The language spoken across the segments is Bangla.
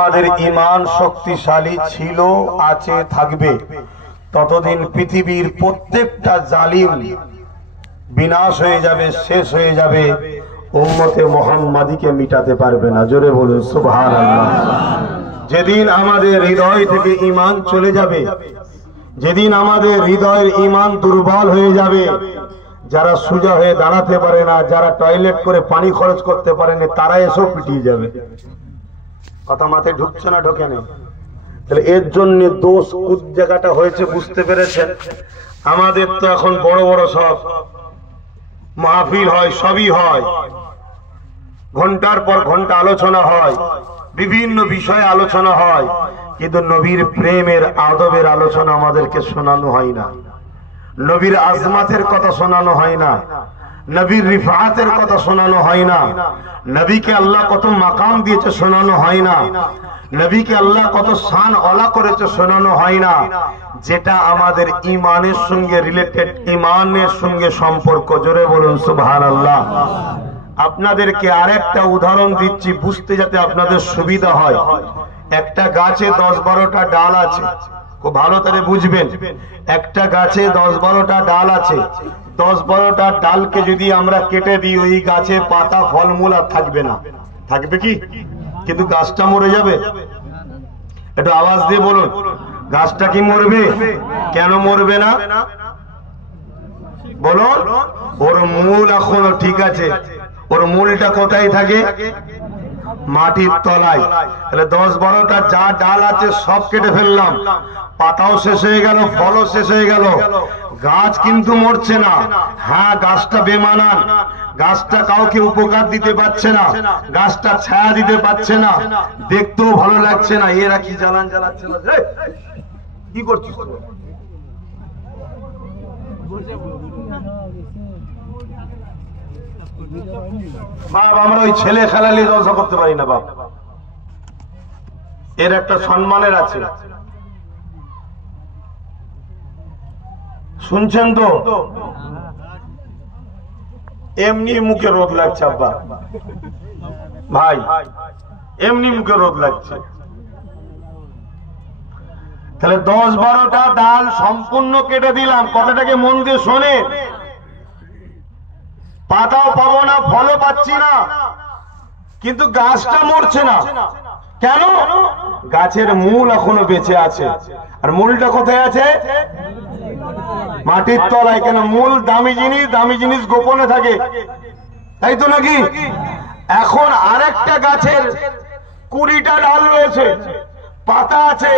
আমাদের ঈমান শক্তিশালী ছিল, আছে, থাকবে, ততদিন পৃথিবীর প্রত্যেকটা জালিম বিনাশ হয়ে যাবে, শেষ হয়ে যাবে, উম্মতে মুহাম্মাদীকে মিটাতে পারবে না। জোরে বলুন সুবহানাল্লাহ। যেদিন আমাদের হৃদয় থেকে ঈমান চলে যাবে, যেদিন আমাদের হৃদয়ের ঈমান দুর্বল হয়ে যাবে, যারা সোজা হয়ে দাঁড়াতে পারে না, যারা টয়লেট করে পানি খরচ করতে পারে না, তারা এসব পিটিয়ে যাবে। কথা মাথায় ঢুকছে না? ঢোকে না? তাহলে এর জন্য দোষ কোন জায়গাটা হয়েছে বুঝতে পেরেছেন? আমাদের তো এখন বড় বড় সব মাহফিল হয়, সবই হয়, ঘন্টার পর ঘন্টা আলোচনা হয়, বিভিন্ন বিষয়ে আলোচনা হয়, কিন্তু নবীর প্রেমের আদবের আলোচনা আমাদেরকে শোনানো হয় না, নবীর আজমাতের কথা শোনানো হয় না, নবীর রিফাতের কথা শোনানো হয় না, নবীকে আল্লাহ কত মাকাম দিয়েছে শোনানো হয় না, নবীকে আল্লাহ কত শান ওলা করেছে শোনানো হয় না। যেটা আমাদের ঈমানের সঙ্গে রিলেটেড, ঈমানের সঙ্গে সম্পর্ক। জোরে বলুন সুবহানাল্লাহ। আপনাদেরকে আরেকটা উদাহরণ দিচ্ছি বুঝতে, যাতে আপনাদের সুবিধা হয়। একটা গাছে 10-12টা ডাল আছে, খুব ভালো করে বুঝবেন। একটা গাছে 10-12টা ডাল আছে, 10-12টা ডালকে যদি আমরা কেটে দিই, ওই গাছে পাতা ফলমূল আর থাকবে না। থাকবে কি? কিন্তু গাছটা মরে যাবে। একটু আওয়াজ দিয়ে বলুন, গাছটা কি মরবে? কেন মরবে না বলুন? ওর মূল এখনো ঠিক আছে। ওর মূলটা কোথায় থাকে? মাটির তলায়। তাহলে 10-12টা যা ডাল আছে সব কেটে ফেললাম, পাতাও শেষ হয়ে গেল, ফলও শেষ হয়ে গেল, গাছ কিন্তু মরছে না। হ্যাঁ, গাছটা বেমানান, গাছটা কাউকে উপকার দিতে পারছে না, গাছটা ছায়া দিতে পারছে না, দেখতেও ভালো লাগছে না। এরা কি জ্বালান জ্বালাচ্ছে না? কি করছিস? বাপ, আমরা ওই ছেলে খেলালি জলসা করতে পারি না বাপ। এর একটা সম্মানের আছে, শুনছেন তো? এমনি মুখে রোদ লাগছে আব্বা ভাই, এমনি মুখে রোদ লাগছে। তাহলে 10-12টা ডাল সম্পূর্ণ কেটে দিলাম। কথাটাকে মন দিয়ে শোনে। পাতাও পাবো না, ফলও পাচ্ছি না, কিন্তু গাছটা মরছে না। কেন? গাছের মূল এখনো বেঁচে আছে। আর মূলটা কোথায় আছে? মাটির তলায়। কেন? মূল দামি জিনিস, দামি জিনিস গোপনে থাকে, তাই তো নাকি? এখন আরেকটা গাছের 20টা ডাল রয়েছে, পাতা আছে,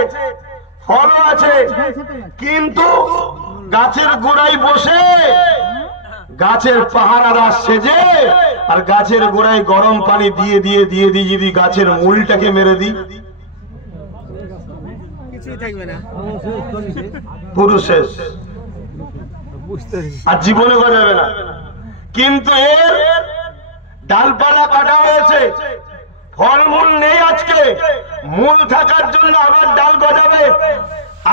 ফলও আছে, কিন্তু গাছের গোড়ায় বসে গাছের পাহারারা সেজে আর গাছের গোড়ায় গরম পানি দিয়ে দিয়ে দিয়ে দিয়ে যদি গাছের মূলটাকে মেরে দিই, পুরো শেষ, আর জীবনে গজাবে না। কিন্তু এর ডালপালা কাটা হয়েছে, ফলমূল নেই আজকে। মূল থাকার জন্য আবার ডাল গজাবে,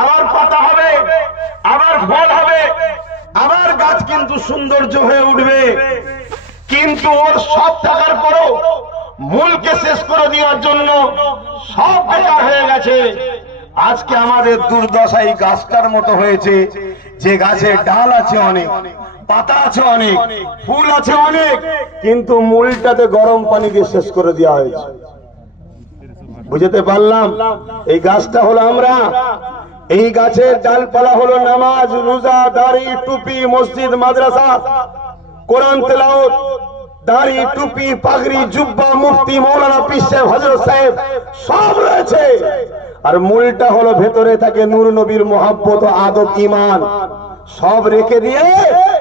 আবার পাতা হবে, আবার ফল হবে, আবার গাছ কিন্তু সৌন্দর্য হয়ে উঠবে। কিন্তু ওর সব থাকার পরও মূলকে শেষ করে দেওয়ার জন্য সব বেকার হয়ে গেছে। আজকে আমাদের দুর্দশা এই গাছটার মতো হয়েছে, যে গাছে ডাল আছে অনেক, পাতা আছে অনেক, ফুল আছে অনেক, কিন্তু মূলটাতে গরম পানি দিয়ে শেষ করে দেওয়া হয়েছে। বুঝতে পারলাম? এই গাছটা হলো আমরা, এই গাছের ডালপালা হলো নামাজ, রোজা, দাড়ি, টুপি, মসজিদ, মাদ্রাসা, কোরআন তেলাওয়াত, দাড়ি, টুপি, পাগড়ি, জুব্বা, মুফতি, মৌলানা, পীর সাহেব, হযরত সাহেব সব রয়েছে। আর মূলটা হলো ভেতরে থাকে নূর, নবীর মহব্বত, আদব, ঈমান সব রেখে দিয়ে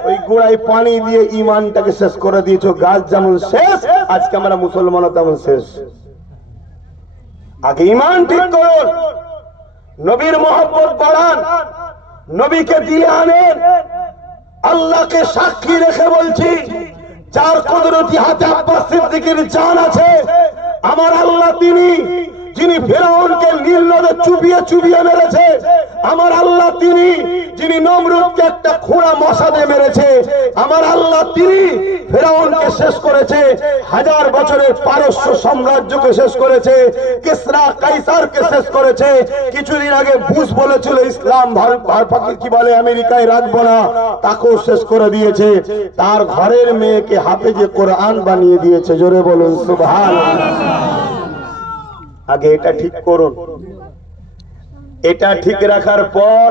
ওই গোড়ায় পানি দিয়ে ঈমানটাকে শেষ করে দিয়েছো। গাছ যেমন শেষ, আজকে আমরা মুসলমানও তেমন শেষ। আগে ঈমান ঠিক করুন, নবীর মহব্বত বাড়ান, নবীকে দিলে আনেন। আল্লাহকে সাক্ষী রেখে বলছি, যার কুদরতি হাতে আব্বাস সিদ্দিকীর জান আছে, আমার আল্লাহ তিনি যিনি ফেরাউনকে নীল নদে চুবিয়ে চুবিয়ে মেরেছে, আমার আল্লাহ তিনি যিনি নমরুদকে একটা খোঁড়া মশা দিয়ে মেরেছে, আমার আল্লাহ তিনি ফেরাউনকে শেষ করেছে, 1000 বছরের পারস্য সাম্রাজ্যকে শেষ করেছে, কিসরা কাইসারকে শেষ করেছে। কিছুদিন আগে বুশ বলেছিল ইসলাম কি বলে আমেরিকায় রাখবো না, তাকেও শেষ করে দিয়েছে। তার ঘরের মেয়েকে হাফেজে কোরআন বানিয়ে দিয়েছে। জোরে বলুন সুবহানাল্লাহ। আগে এটা ঠিক করুন। এটা ঠিক রাখার পর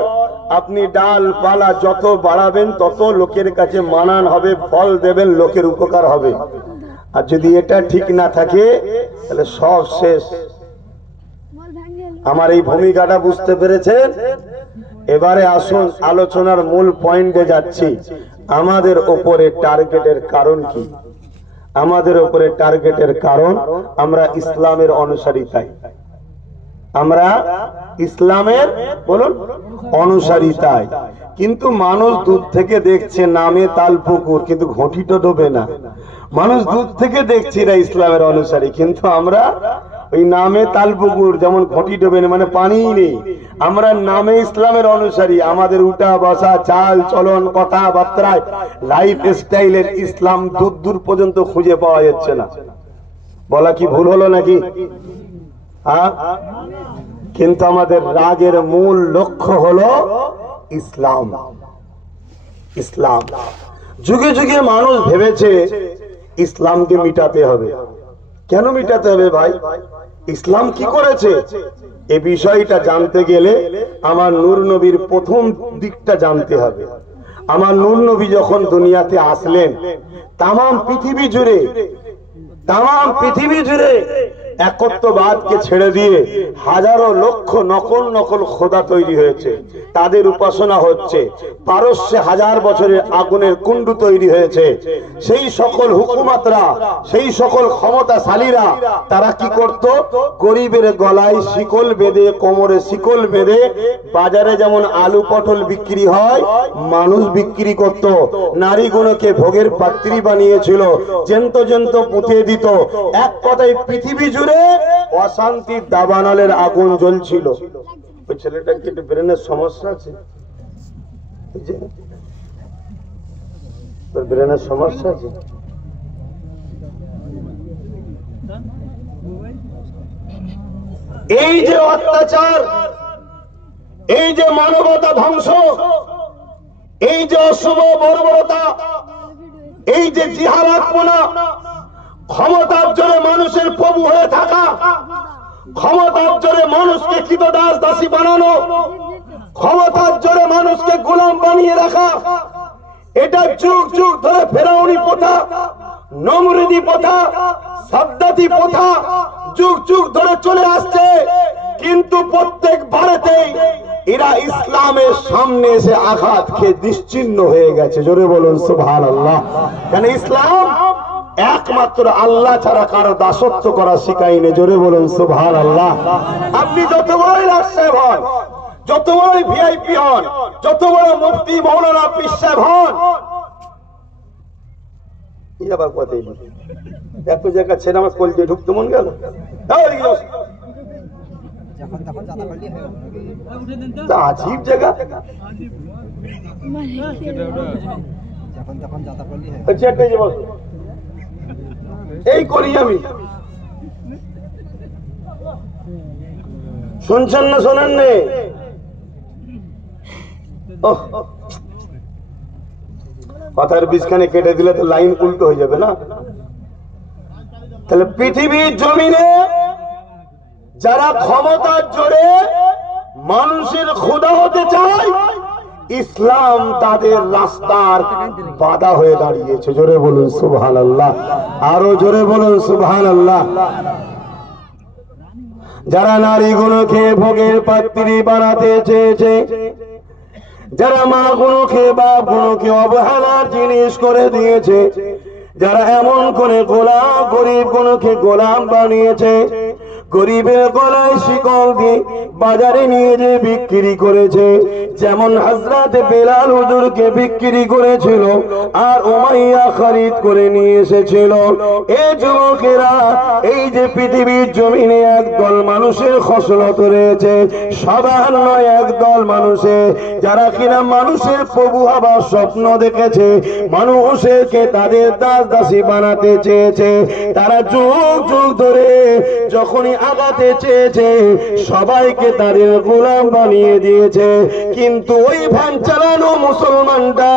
আপনি ডাল পালা যত বাড়াবেন তত লোকের কাছে মানান হবে, ফল দেবেন, লোকের উপকার হবে। আর যদি এটা ঠিক না থাকে তাহলে সব শেষ। আমার এই ভূমিকাটা বুঝতে পেরেছেন? এবারে আসুন আলোচনার মূল পয়েন্টে যাচ্ছি। আমাদের উপরে টার্গেটের কারণ কি? আমাদের উপরে টার্গেটের কারণ আমরা ইসলামের অনুসারী, তাই আমরা ইসলামের বলুন অনুসারী তাই। কিন্তু মানুষ দূর থেকে দেখছে নামে তাল পুকুর, কিন্তু ঘটিটা ডোবে না। মানুষ দূর থেকে দেখছে এরা ইসলামের অনুসারী, কিন্তু আমরা ওই নামে তাল পুকুর, যেমন ঘটি ডোবে না, মানে পানি নেই। আমরা নামে ইসলামের অনুসারী, আমাদের উঠা বসা চাল চলন কথাবার্তায় লাইফ স্টাইলের ইসলাম দূর দূর পর্যন্ত খুঁজে পাওয়া যাচ্ছে না। বলা কি ভুল হলো নাকি? কিন্তু আমাদের রাগের মূল লক্ষ্য হলো ইসলাম। ইসলাম যুগে যুগে মানুষ ভেবেছে ইসলামকে মিটাতে হবে। কেন মিটাতে হবে ভাই? ইসলাম কি করেছে? এই বিষয়টা জানতে গেলে আমার নূর নবীর প্রথম দিকটা জানতে হবে। আমার নূর নবী যখন দুনিয়াতে আসলেন, তাম পৃথিবী জুড়ে একত্ববাদকে ছেড়ে দিয়ে হাজারো লক্ষ নকল নকল খোদা তৈরি হয়েছে, তাদের উপাসনা হচ্ছে। পারস্যে 1000 বছরের আগুনের কুণ্ডু তৈরি হয়েছে। সেই সকল হুকুমাতরা, সেই সকল ক্ষমতাশালীরা তারা কি করত? গরিবের গলায় শিকল বেঁধে, কোমরে শিকল বেঁধে, বাজারে যেমন আলু পটল বিক্রি হয় মানুষ বিক্রি করত। নারীগুলোকে ভোগের পাত্রী বানিয়েছিল, জেন্ত জেন্ত পুঁতে দিত। এক কথায় পৃথিবী জুড়ে অশান্তির দাবানলের আগুন জ্বলছিল। ওই ছেলেটা কি একটু ব্রেনের সমস্যা আছে? তোর ব্রেনের সমস্যা আছে? এই যে অত্যাচার, এই যে মানবতা ধ্বংস, এই যে অশুভ বর্বরতা, এই যে জিহারাতপনা, ক্ষমতার জোরে মানুষের প্রভু হয়ে থাকা, ক্ষমতার জোরে মানুষকে কৃতদাস দাসী বানানো, ক্ষমতার জোরে মানুষকে গোলাম বানিয়ে রাখা, এটা যুগ যুগ ধরে ফেরাউনি প্রথা, নমরুদি প্রথা, সাদ্দাতি প্রথা যুগ যুগ ধরে চলে আসছে। কিন্তু প্রত্যেক বারেতেই এরা ইসলামের সামনে এসে আঘাত খেয়ে নিশ্চিহ্ন হয়ে গেছে। জোরে বলুন সুবহানাল্লাহ। কেন? ইসলাম একমাত্র আল্লাহ ছাড়া কারো দাসত্ব করা শিখায়নি। জোরে বলুন সুবহানাল্লাহ। আপনি যত বড়ই রাষ্ট্র হন, যত বড়ই ভিআইপি হন, যত বড় মুফতি মৌলানা পীর সাহেব হন, এই আবার কথাই বলি, এত জায়গা ছেড়ে আমার কল দিয়ে ঢুকতে মন গেল। আজীব জায়গা, এই করি আমি। শুনছেন না শোনেন নে? কথার বীজখানে কেটে দিলে তো লাইন উল্টো হয়ে যাবে না? তাহলে পৃথিবীর জমিনে যারা ক্ষমতার জোরে মানুষের খোদা হতে চায়, ইসলাম তাদের রাস্তার বাধা হয়ে দাঁড়িয়েছে। জোরে বলুন সুবহানাল্লাহ। আরো জোরে বলুন সুবহানাল্লাহ। যারা নারীগুলোকে ভোগের পাত্রী বানাতে চেয়েছে, যারা মা গুলোকে বাপ গুলোকে অবহেলার জিনিস করে দিয়েছে, যারা এমন করে গোলাম গরিব গুলোকে গোলাম বানিয়েছে, গরিবের গলায় শিকল দিয়ে বাজারে নিয়ে যে বিক্রি করেছে, যেমন হযরত বেলাল হুজুরকে বিক্রি করেছিল আর উমাইয়া খরিদ করে নিয়ে এসেছিল। এই যুবকেরা, এই যে পৃথিবীর জমিনে একদল মানুষের খসলত রয়েছে, সাধারণ একদল মানুষের, যারা কিনা মানুষের প্রভু হবার স্বপ্ন দেখেছে, মানুষকে তাদের দাস দাসী বানাতে চেয়েছে। তারা যুগ যুগ ধরে যখনই আগাতে চেয়েছে সবাইকে তাদের গোলাম বানিয়ে দিয়েছে। কিন্তু ওই ভান চালানো মুসলমানটা,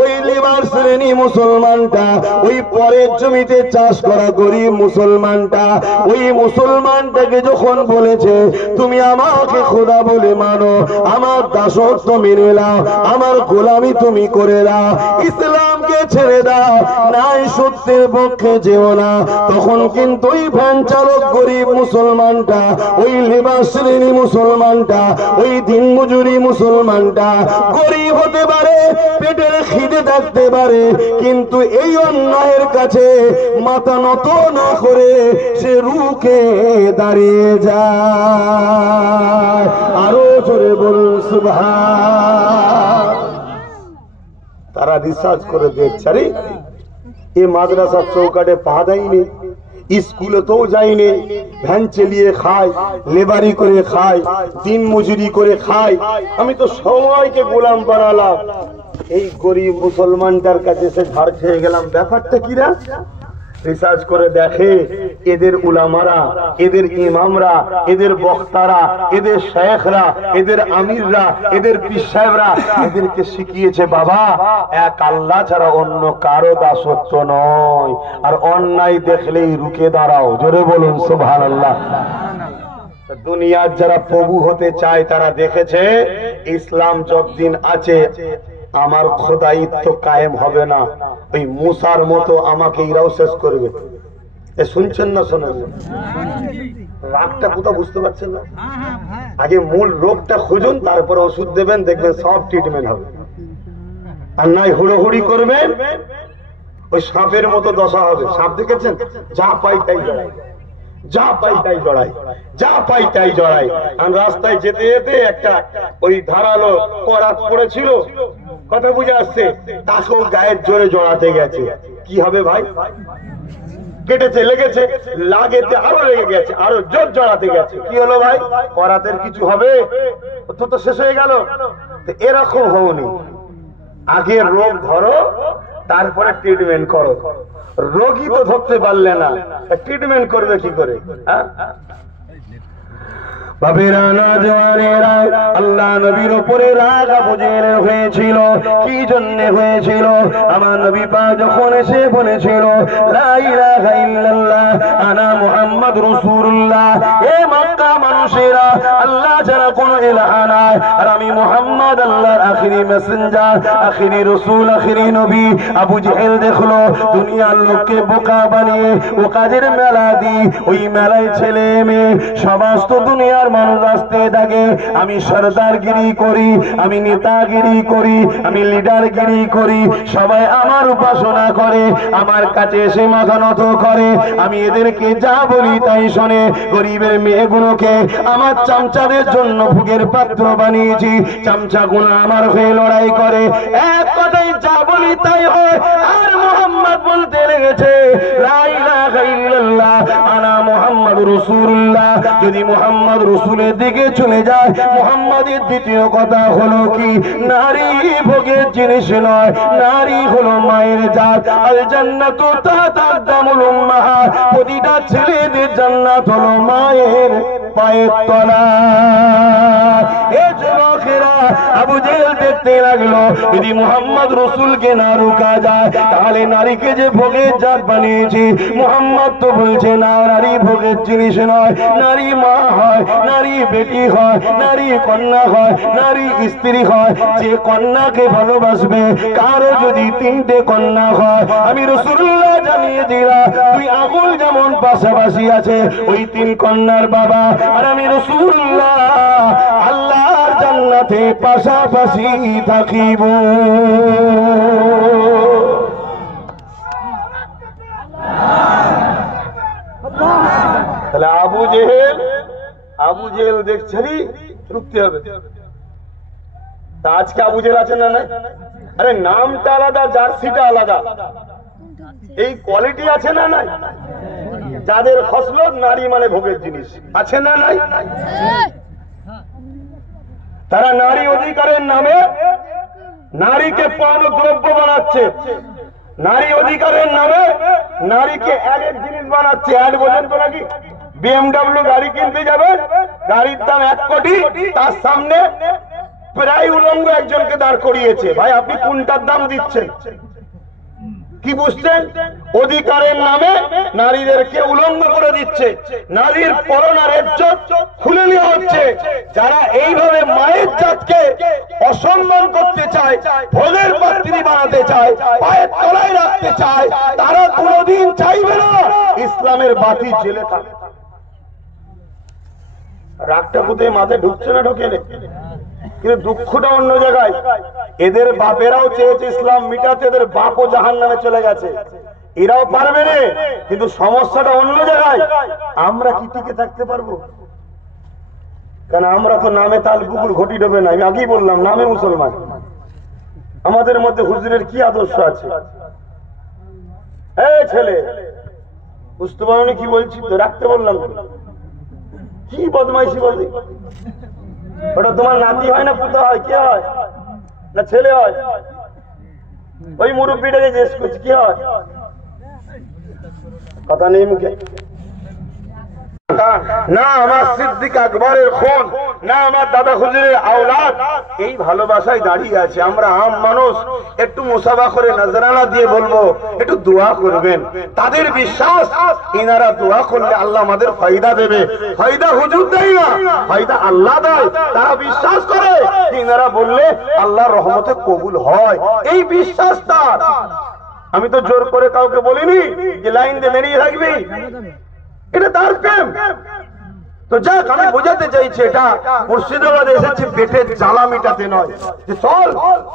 ওই লেবার শ্রেণী মুসলমানটা, ওই পরের জমিতে চাষ করা গরিব মুসলমানটা, ওই মুসলমানটাকে যখন বলেছে তুমি আমাকে খোদা বলে মানো, আমার দাসত্ব মেনে নাও, আমার গোলামি তুমি করে দাও, ইসলামকে ছেড়ে দাও, নাই সত্যের পক্ষে যেও না, তখন কিন্তু ওই ভ্যান চালক গরিব মুসলমানটা, ওই লেবার শ্রেণী মুসলমানটা, ওই দিন মজুরি মুসলমানটা গরিব হতে পারে, পেটের খিদে থাকতে পারে, কিন্তু এই অন্যায়ের কাছে মাথা নত না করে সে রুখে দাঁড়িয়ে যায়। আরো জোরে বলুন সুবহান। তারা রিসার্চ করে দেখছে, আরে এ মাদ্রাসার চৌকাটে পা দেয়নি, স্কুলে তো যায়নি, ভ্যান চালিয়ে খায়, লেবারি করে খায়, দিন মজুরি করে খায়, আমি তো সবাইকে গোলাম বানালাম, এই গরিব মুসলমানটার কাছে সে ধার খেয়ে গেলাম, ব্যাপারটা কিরা? রিসার্চ করে দেখে এদের উলামারা, এদের ইমামরা, এদের বক্তারা, এদের শেখরা, এদের আমিররা, এদের পীর সাহেবরা এদেরকে শিখিয়েছে বাবা এক আল্লাহ ছাড়া অন্য কারো দাসত্ব নয়, আর অন্যায় দেখলেই রুখে দাঁড়াও। জোরে বলুন সুবহানাল্লাহ। দুনিয়ার যারা প্রভু হতে চায় তারা দেখেছে ইসলাম যতদিন আছে আমার খোদাইত্ব কায়েম হবে না, ওই মুসার মতো আমাকে ইরাও শেষ করবে। এ শুনছেন না শোনেন? রাগটা কোথাও বুঝতে পারছেন না? আগে মূল রোগটা খুঁজুন, তারপরে ওষুধ দেবেন, দেখবেন সব ট্রিটমেন্ট হবে। আর নাই হুড়োহুড়ি করবেন, ওই সাপের মতো দশা হবে। সাপ দেখেছেন? যা পাই তাই জড়াই, যা পাই তাই জড়াই, যা পাই তাই জড়াই। আর রাস্তায় যেতে যেতে একটা ওই ধারালো করাত পড়েছিল, কথা বুঝে আসছে, তাকেও গায়ের জোরে জড়াতে গেছে। কি হবে ভাই? কেটেছে, লেগেছে, লাগেতে আরো লেগে গেছে, আরো জোর জড়াতে গেছে। কি হলো ভাই? করাতের কিছু হবে? তো শেষ হয়ে গেল। এরকম হওনি, আগে রোগ ধরো তারপরে ট্রিটমেন্ট করো। রোগী তো ধরতে পারলে না, ট্রিটমেন্ট করবে কি করে? বাবেরা নওজওয়ানেরা, আল্লাহ নবীর উপরে রাগ আবু জেহেলের হয়েছিল। কি জন্য হয়েছিল? আমার নবী পাক যখন এসে বলেছিল লা ইলাহা ইল্লাল্লাহ আনা মুহাম্মদ রাসূলুল্লাহ, এ মক্কা মানুষেরা আল্লাহ ছাড়া কোনো ইলাহ নাই, আর আমি মুহাম্মদ আল্লাহর আখিরি মেসেঞ্জার, আখিরি রাসূল, আখিরি নবী। আবু জেহেল দেখলো দুনিয়ার লোককে বোকা বানিয়ে ও কাজের মেলা দি, ওই মেলায় ছেলে মেয়ে সমস্ত দুনিয়ার মানুষ আসতে থাকে, আমি সরদারগিরি করি, আমি নেতাগিরি করি, আমি লিডারগিরি করি, সবাই আমার উপাসনা করে, আমার কাছে এসে মাথা নত করে, আমি এদেরকে যা বলি তাই শোনে। গরিবের মেয়েগুলোকে আমার চামচাদের জন্য ভোগের পাত্র বানিয়েছি, চামচাগুলো আমার হয়ে লড়াই করে, এক কথাই যা বলি তাই হয়। আর মুহাম্মদ বলতে লেগেছে লা ইলাহা ইল্লাল্লাহ আনা মুহাম্মদ রাসূলুল্লাহ। যদি মুহাম্মদ রাসূলের দিকে চলে যায়, মুহাম্মাদের দ্বিতীয় কথা হলো কি, নারী ভোগের জিনিস নয়, নারী হলো মায়ের জাত। আল জান্নাতু তাহতা দামুল উম্মাহাত, প্রতিটা ছেলেদের জান্নাত হলো মায়ের পায়ের তলা। এ যুবকেরা, আবু জেহেল দেখতে লাগলো যদি মুহাম্মদ রাসূলকে না রোকা যায় তাহলে নারীকে যে ভোগের জাত বানিয়েছি। মুহাম্মদ তো বলছে না, নারী ভোগের জিনিস নয়, নারী মা হয়, নারী বেটি হয়, নারী কন্যা হয়, নারী স্ত্রী হয়। যে কন্যাকে ভালোবাসবে, কারো যদি তিনটে কন্যা হয়, আমি রাসূলুল্লাহ জানিয়ে দিলাম দুই আঙুল যেমন পাশাপাশি আছে, ওই তিন কন্যার বাবা আর আমি রাসূলুল্লাহ আল্লাহর জান্নাতে পাশাপাশি থাকিব। আল্লাহ তাহলে আবু জেহেল দেখছেনি রুখতে হবে। তা আজকে আবু জেহেল আছে না নাই? আরে নামটা আলাদা, জার্সিটা আলাদা, এই কোয়ালিটি আছে না নাই? যাদের খসলত নারী মানে ভোগের জিনিস আছে না নাই? তারা নারী অধিকারের নামে নারীকে পণ্য দ্রব্য বানাচ্ছে, নারী অধিকারের নামে নারীকে এক জিনিস বানাচ্ছে। অ্যাড বোঝেন তো নাকি? BMW গাড়ি কিনতে যাবে, গাড়ির দাম 1 কোটি, তার সামনে প্রায় উলঙ্গ একজনকে দাঁড় করিয়েছে। ভাই আপনি কোনটার দাম দিচ্ছেন? কি বুঝছেন? অধিকারের নামে নারীদেরকে উলঙ্গ করে দিচ্ছে, নারীর পরনার ইজ্জত খুলে নেওয়া হচ্ছে। যারা এইভাবে মায়ের জাতকে অসম্মান করতে চায়, ভোগের পাত্রী বানাতে চায়, পায়ের তলায় রাখতে চায়, তারা কোনোদিন চাইবে না ইসলামের বাতি জ্বেলে থাকে। রাগটা কোথায় মাথায় ঢুকছে না ঢোকে না? কিন্তু দুঃখটা অন্য জায়গায়। এদের বাপেরাও চেয়েছে ইসলাম মিটাতে, এদের বাপও জাহান্নামে চলে গেছে, এরাও পারবে না। কিন্তু সমস্যাটা অন্য জায়গায়। আমরা কি টিকে থাকতে পারবো? কারণ আমরা তো নামে তাল কুকুর ঘটি ডোবে না। আমি আগেই বললাম নামে মুসলমান। আমাদের মধ্যে হুজুরের কি আদর্শ আছে? এই ছেলে বুঝতে পারো না কি বলছি? তো রাখতে বললাম, কি বদমাইশি বললি? ওটা তোমার নাতি হয় না পুতা হয়? কে হয়? না ছেলে হয়? ওই মুরব্বীটাকে জিজ্ঞেস করছি কি হয়? কথা নেই মুখে। না আমার সিদ্দিক আকবরের খুন, না আমার দাদা হুজুরের আওলাদ। এই ভালোবাসায় দাঁড়িয়ে আছে। আমরা আম মানুষ একটু মুসাফা করে নজরানা দিয়ে বলবো একটু দোয়া করবেন। তাদের বিশ্বাস ইনারা দোয়া করলে আল্লাহ আমাদের ফায়দা দেবে। ফায়দা হুজুর দেয় না, ফায়দা আল্লাহ দেয়। তারা বিশ্বাস করে ইনারা বললে আল্লাহর রহমতে কবুল হয়, এই বিশ্বাস তার। আমি তো জোর করে কাউকে বলিনি যে লাইন দিয়ে দাঁড়িয়ে থাকবি, এটা তার প্রেম। তো যাক, আমি বোঝাতে চাইছি এটা মুর্শিদাবাদে এসেছে পেটের জ্বালা মিটাতে নয়, যে চল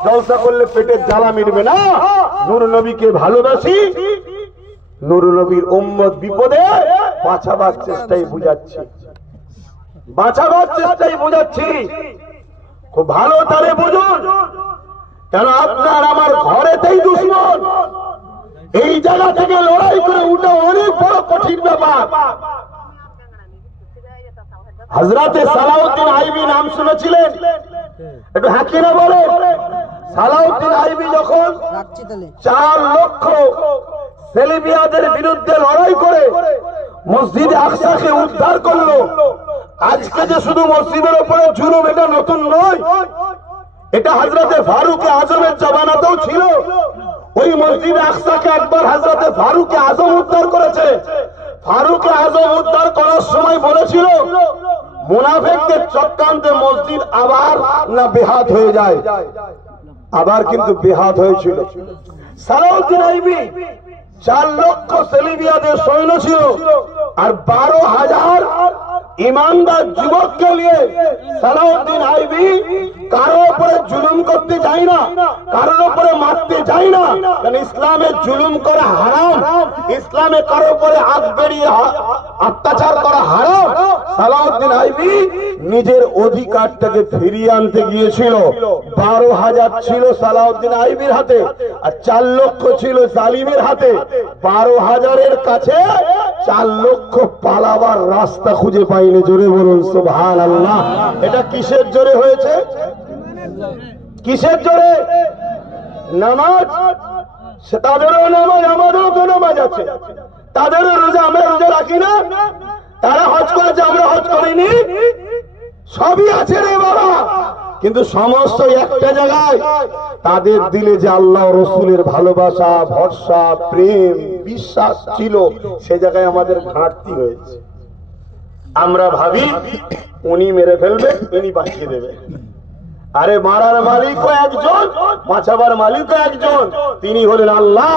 জলসা করলে পেটের জ্বালা মিটবে না। নূর নবীকে ভালোবাসি, নূর নবীর উম্মত বিপদে বাঁচাবার চেষ্টাই বুঝাচ্ছি, বাঁচাবার চেষ্টাই বুঝাচ্ছি। খুব ভালো তারে বুঝুন, কেন আপনার আমার ঘরেতেই দুশ্মন। এই জায়গা থেকে লড়াই করে উঠা অনেক বড় কঠিন ব্যাপার। হযরতে সালাউদ্দিন আইবি নাম শুনেছিলেন? একটু হাঁকি না বলে। সালাউদ্দিন আইবি যখন 4 লক্ষ সেলিবিয়াদের বিরুদ্ধে লড়াই করে মসজিদে আকসাকে উদ্ধার করলো। আজকে যে শুধু মসজিদের উপরে জুলুম, এটা নতুন নয়, এটা হযরতে ফারুক আজমের জামানাতেও ছিল। ওই মসজিদ আকসাকে একবার হযরতে ফারুক আজম উদ্ধার করেছে। ফারুক আজম উদ্ধার করার সময় বলেছিল মুনাফিকদের চক্রান্তে মসজিদ আবার না বেহাত হয়ে যায়, আবার কিন্তু বেহাত হয়েছিল। সালাউদ্দিন আইবি 4 লক্ষ সেলিবিয়াদের সৈন্য ছিল, আর 12,000 ইমানদার যুবককে নিয়ে সালাউদ্দিন আইবি কারো উপরে জুলুম করতে যায় না, কারোর উপরে মারতে যায় না। কারণ ইসলামে জুলুম করা হারাম, ইসলামে কারো উপরে হাত বেরিয়ে অত্যাচার করা হারাম। সালাউদ্দিন আইবি নিজের অধিকারটাকে ফিরিয়ে আনতে গিয়েছিল। 12,000 ছিল সালাউদ্দিন আইবির হাতে, আর 4 লক্ষ ছিল জালিমের হাতে। 12,000-এর কাছে 4 লক্ষ পালাবার রাস্তা খুঁজে পাইনি। জোরে বলুন সুবহানাল্লাহ। এটা কিসের জোরে হয়েছে? কিসের জোরে? নামাজ। সে তাদেরও নামাজ, আমাদেরও তো নামাজ আছে, তাদেরও রোজা, আমরা রোজা রাখি না। তারা হজ করেছে, আমরা হজ করিনি, সবই আছে রে বাবা। কিন্তু সমস্ত একটা জায়গায়, তাদের দিলে যে আল্লাহ রসুলের ভালোবাসা, ভরসা, প্রেম, বিশ্বাস ছিল, সে জায়গায় আমাদের ঘাটতি হয়েছে। আমরা ভাবি উনি মেরে ফেলবে, উনি বাঁচিয়ে দেবে। আরে মারার মালিকও একজন, বাঁচাবার মালিকও একজন, তিনি হলেন আল্লাহ।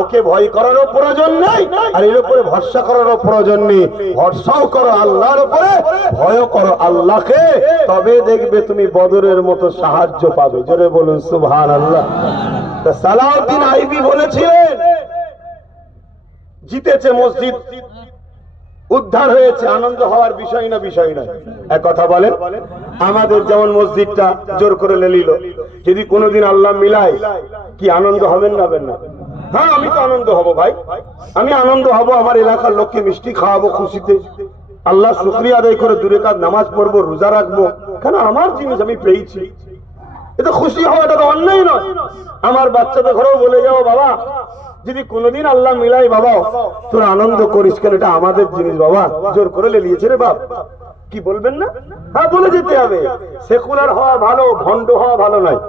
ওকে ভয় করারও প্রয়োজন নেই, আর এর উপরে ভরসা করারও প্রয়োজন নেই। ভরসাও করো আল্লাহর উপরে, ভয় করো আল্লাহকে, তবে দেখবে তুমি বদরের মতো সাহায্য পাবে। জোরে বলুন সুবহানাল্লাহ। সালাউদ্দিন আইবি বলেছিলেন জিতেছে মসজিদ, উদ্ধার হয়েছে, আনন্দ হওয়ার বিষয় না, বিষয় নয়। এক কথা বলেন, আমাদের যেমন মসজিদটা জোর করে নিল, যদি কোনোদিন আল্লাহ মিলায়, কি আনন্দ হবেন না হবেন না? হ্যাঁ, আমি তো আনন্দ হব ভাই, আমি আনন্দ হব। আমার এলাকার লোককে মিষ্টি খাওয়াবো খুশিতে, আল্লাহ শুকরিয়া আদায় করে দূরে কাজ নামাজ পড়বো, রোজা রাখবো, কেন আমার জিনিস আমি পেয়েছি, এটা খুশি হওয়াটা তো অন্যায় নয়। আমার বাচ্চাদের ঘরেও বলে যাও, বাবা যদি কোনোদিন আল্লাহ মিলাই, বাবা তোর আনন্দ করিস কেন, এটা আমাদের জিনিস, বাবা জোর করে নিয়েছে রে বাপ, কি বলবেন না? হ্যাঁ, বলে যেতে হবে। সেকুলার হওয়া ভালো, ভণ্ড হওয়া ভালো নয়,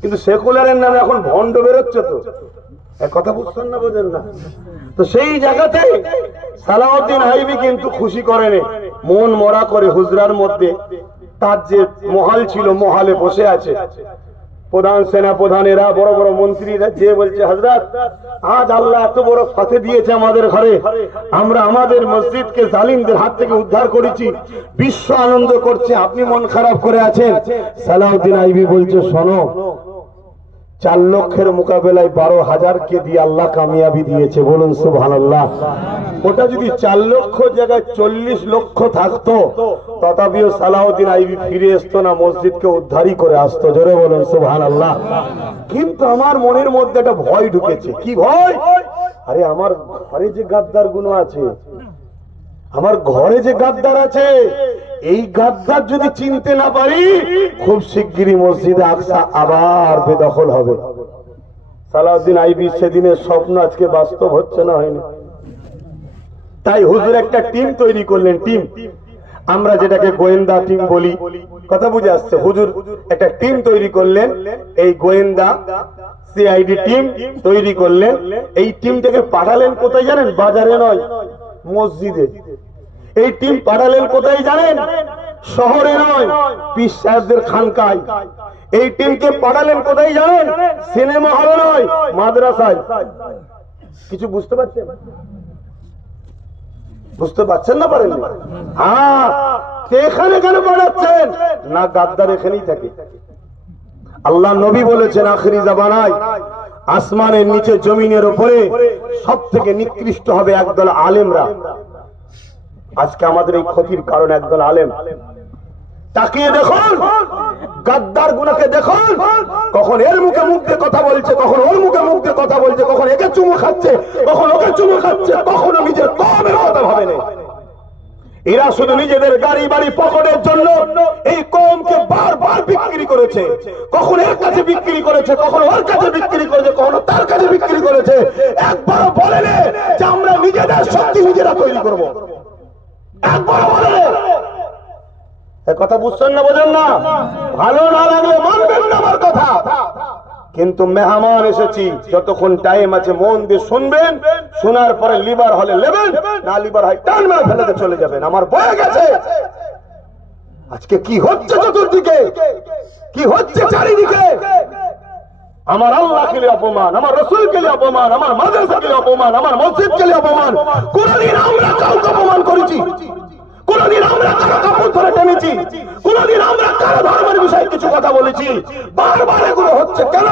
কিন্তু সেকুলারের নামে এখন ভণ্ড বেরোচ্ছে, তো এক কথা বুঝছেন না, বোঝেন না? তো সেই জায়গাতে সালাউদ্দিন আইবি কিন্তু খুশি করেনি, মন মরা করে হুজরার মধ্যে তার যে মহাল ছিল, মহালে বসে আছে প্রধান সেনা প্রধানেরা, বড় বড় মন্ত্রীরা, যে বলছে হযরত আজ আল্লাহ এত বড় ফাতে দিয়েছে আমাদের ঘরে, আমরা আমাদের মসজিদকে জালিমদের হাত থেকে উদ্ধার করেছি, বিশ্ব আনন্দ করছে, আপনি মন খারাপ করে আছেন। সালাউদ্দিন আইবি বলছে, শোনো, 4 লক্ষের মোকাবেলায় 12,000কে দিয়ে আল্লাহ কামিয়াবি দিয়েছে, বলুন সুবহানাল্লাহ। ওটা যদি 4 লক্ষ জায়গায় 40 লক্ষ থাকতো, তথাপিও সালাউদ্দিন আইবি ফিরে আসতো না, মসজিদকে উদ্ধারই করে আসতো, জোরে বলুন সুবহানাল্লাহ। কিন্তু আমার মনের মধ্যে একটা ভয় ঢুকেছে। কি ভয়? আরে আমার ঘরে যে গাদ্দার গুলো আছে, আমার ঘরে যে গাদ্দার আছে, এই গাদ্দার যদি চিনতে না পারি, খুব শিগগিরই মসজিদে আকসা আবার বেদখল হবে। সালাউদ্দিন আইবি সেদিনের স্বপ্ন আজকে বাস্তব হচ্ছে না, হয়নি? তাই হুজুর একটা টিম তৈরি করলেন, টিম, আমরা যেটাকে গোয়েন্দা টিম বলি, কথা বুঝে আসছে? হুজুর একটা টিম তৈরি করলেন, এই গোয়েন্দা সিআইডি টিম তৈরি করলেন। এই টিমটাকে পাঠালেন কোথায় জানেন? বাজারে নয়, মসজিদে। এই টিম পাঠালেন কোথায় জানেন? শহরে নয়, পীর সাহেবদের খানকায়। এই টিমকে পাঠালেন কোথায় জানেন? সিনেমা হলে নয়, মাদ্রাসায়। কিছু বুঝতে পারছেন? বুঝতে পারছেন না? পারেন? হ্যাঁ, এখানে কেন পাঠাচ্ছেন না? গাদ্দার এখানেই থাকে। আল্লাহ নবী বলেছেন, আখিরি জামানায় আসমানের নিচে জমিনের উপরে সব থেকে নিকৃষ্ট হবে একদল আলেমরা। আজকে আমাদের এই ক্ষতির কারণ একদল আলেম। তাকিয়ে দেখুন, গাদ্দার গুলোকে দেখুন, কখন এর মুখে মুখ দিয়ে কথা বলছে, কখন ওর মুখে মুখ দিয়ে কথা বলছে, কখন একে চুমু খাচ্ছে, কখন ওকে চুমু খাচ্ছে, কখনো নিজের কওমের কথা ভাবে না। এরা শুধু নিজেদের গাড়ি বাড়ি পকেটের জন্য এই কওমকে বারবার বিক্রি করেছে। কখন এর কাছে বিক্রি করেছে, কখন ওর কাছে বিক্রি করেছে, কখনো তার কাছে বিক্রি করেছে। একবারও বলেন যে আমরা নিজেদের শক্তি নিজেরা তৈরি করব, একবারও বলেন। কথা বুঝছেন না, বোঝেন না? ভালো না লাগলে মানবেন না আমার কথা, কিন্তু মেহমান এসেছি, যতক্ষণ টাইম আছে মন দিয়ে শুনবেন, শোনার পরে লিভার হলে নেবেন, না লিভার হয় টান মেরে ফেলে চলে যাবেন। আমার বয়ে গেছে। আজকে কি হচ্ছে চতুর্দিকে, কি হচ্ছে চারিদিকে, আমার আল্লাহকে নিয়ে অপমান, আমার রাসূলকে নিয়ে অপমান, আমার মাদ্রাসাকে নিয়ে অপমান, আমার মসজিদকে নিয়ে অপমান। কোনদিন আমরা কাউকে অপমান করেছি? কোনদিন আমরা কারো কাপড় ধরে টেনেছি? কোনদিন আমরা কারো ধর্মের বিষয়ে কিছু কথা বলেছি? বারবার এগুলো হচ্ছে কেন?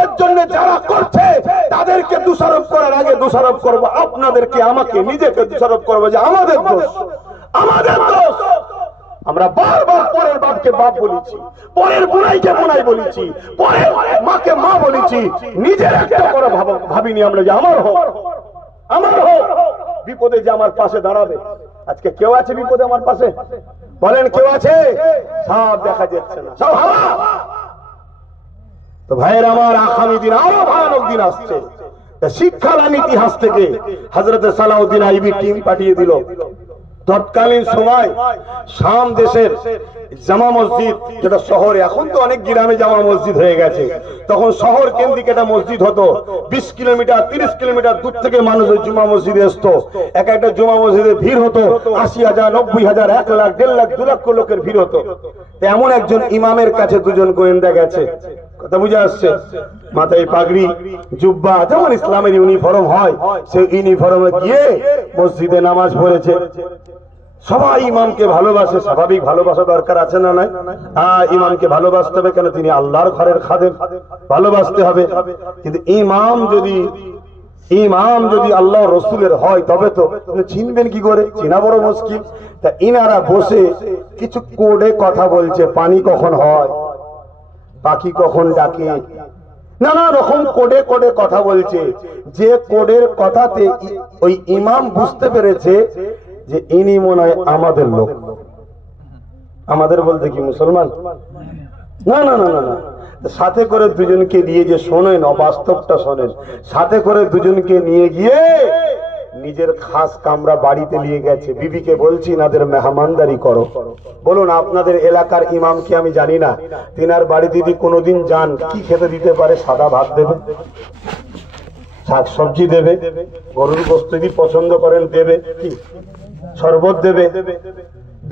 এর জন্য যারা করছে তাদেরকে দোষারোপ করার আগে দোষারোপ করব আপনাদেরকে, আমাকে, নিজেকে দোষারোপ করবো যে আমাদের দোষ, আমাদের দোষ। আমরা বারবার পরের বাপকে বাপ বলেছি, পরের বোনাইকে বোনাই বলেছি, পরের মাকে মা বলেছি, নিজের একটা করে ভাবিনি আমরা যে আমার হোক, আমার হোক, বিপদে যে আমার পাশে দাঁড়াবে। আজকে কেউ আছে বিপদে আমার পাশে? বলেন কেউ আছে? সব দেখা যাচ্ছে না, সব হাওয়া। তো ভাইয়ের আমার, আগামী দিন আরো ভয়ানক দিন আসছে। শিক্ষালান ইতিহাস থেকে হযরত সালাউদ্দিন আইবি টিম পাঠিয়ে দিল। তৎকালীন সময় শাম দেশের জামা মসজিদ, যেটা শহরে, এখন তো অনেক গ্রামে জামা মসজিদ হয়ে গেছে, তখন শহর কেন্দ্রিক একটা মসজিদ হতো। 20 কিলোমিটার 30 কিলোমিটার দূর থেকে মানুষ ওই জুমা মসজিদে আসতো। এক একটা জুমা মসজিদে ভিড় হতো 80,000, 90,000, 1 লাখ, 1.5 লাখ, 2 লক্ষ লোকের ভিড় হতো। এমন একজন ইমামের কাছে দুজন গোয়েন্দা গেছে, কথা বুঝে আসছে, মাথায় পাগড়ি, জুব্বা, যেমন ইসলামের ইউনিফর্ম হয়, সেই ইউনিফর্মে গিয়ে মসজিদে নামাজ পড়েছে। সবাই ইমামকে ভালোবাসে, স্বাভাবিক ভালোবাসা দরকার আছে না নাই? হ্যাঁ, ইমামকে ভালোবাসতে হবে, কেন তিনি আল্লাহর ঘরের খাদেম, ভালোবাসতে হবে। কিন্তু ইমাম যদি ইমাম যদি আল্লাহ রসুলের হয় তবে তো চিনবেন কি করে, চেনা বড় মুশকিল। তা ইনারা বসে কিছু কোডে কথা বলছে, পানি কখন হয়, পাখি কখন ডাকে, নানা রকম কোডে কোডে কথা বলছে। যে কোডের কথাতে ওই ইমাম বুঝতে পেরেছে যে ইনি মনে হয় আমাদের লোক। আমাদের বলতে কি মুসলমান? না না না না না, সাথে করে দুজনকে নিয়ে যে শোনেন, অবাস্তবটা শোনেন, সাথে করে দুজনকে নিয়ে গিয়ে নিজের খাস কামরা বাড়িতে নিয়ে গেছে। বিবিকে বলছি নাদের মেহমানদারি করো। বলুন আপনাদের এলাকার ইমামকে আমি জানি না, তিনার বাড়িতে যদি কোনোদিন যান কি খেতে দিতে পারে? সাদা ভাত দেবে, শাকসবজি দেবে, গরুর গোশত যদি পছন্দ করেন দেবে, কি শরবত দেবে,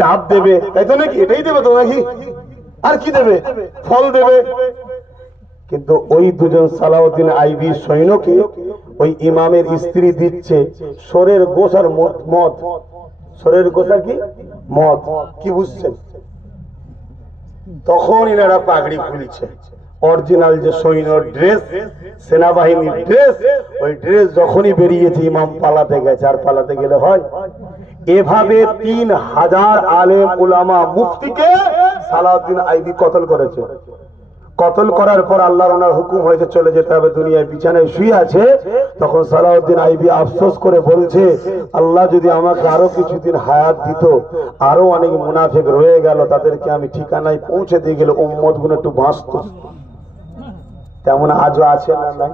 ডাব দেবে, তাই তো নাকি? এটাই দেবে তো নাকি? আর কি দেবে? ফল দেবে। কিন্তু ওই দুজন সালাউদ্দিন আইবি সৈন্যকে ওই ইমামের স্ত্রী দিচ্ছে সরের গোসার মদ। সরের গোসার কি মদ, কি বুঝছেন? তখন এনারা পাগড়ি খুলছে, অরিজিনাল যে সৈন্য ড্রেস, সেনাবাহিনীর ড্রেস, ওই ড্রেস যখনই বেরিয়েছে ইমাম পালাতে গেছে। আর পালাতে গেলে হয়? এভাবে 3000 আলেম উলামা মুফতিকে সালাউদ্দিন আইবি কতল করেছে। কতল করার পর আল্লাহর ওনার হুকুম হয়েছে চলে যেতে হবে, দুনিয়ায় বিছানায় শুয়ে আছে। তখন সালাউদ্দিন আইবি আফসোস করে বলছে, আল্লাহ যদি আমাকে আরো কিছুদিন হায়াত দিত, আরো অনেক মুনাফিক রয়ে গেল, তাদেরকে আমি ঠিকানায় পৌঁছে দিয়ে গেলে উম্মত গুলো একটু বাঁচত। তেমন আজও আছে না? নাই?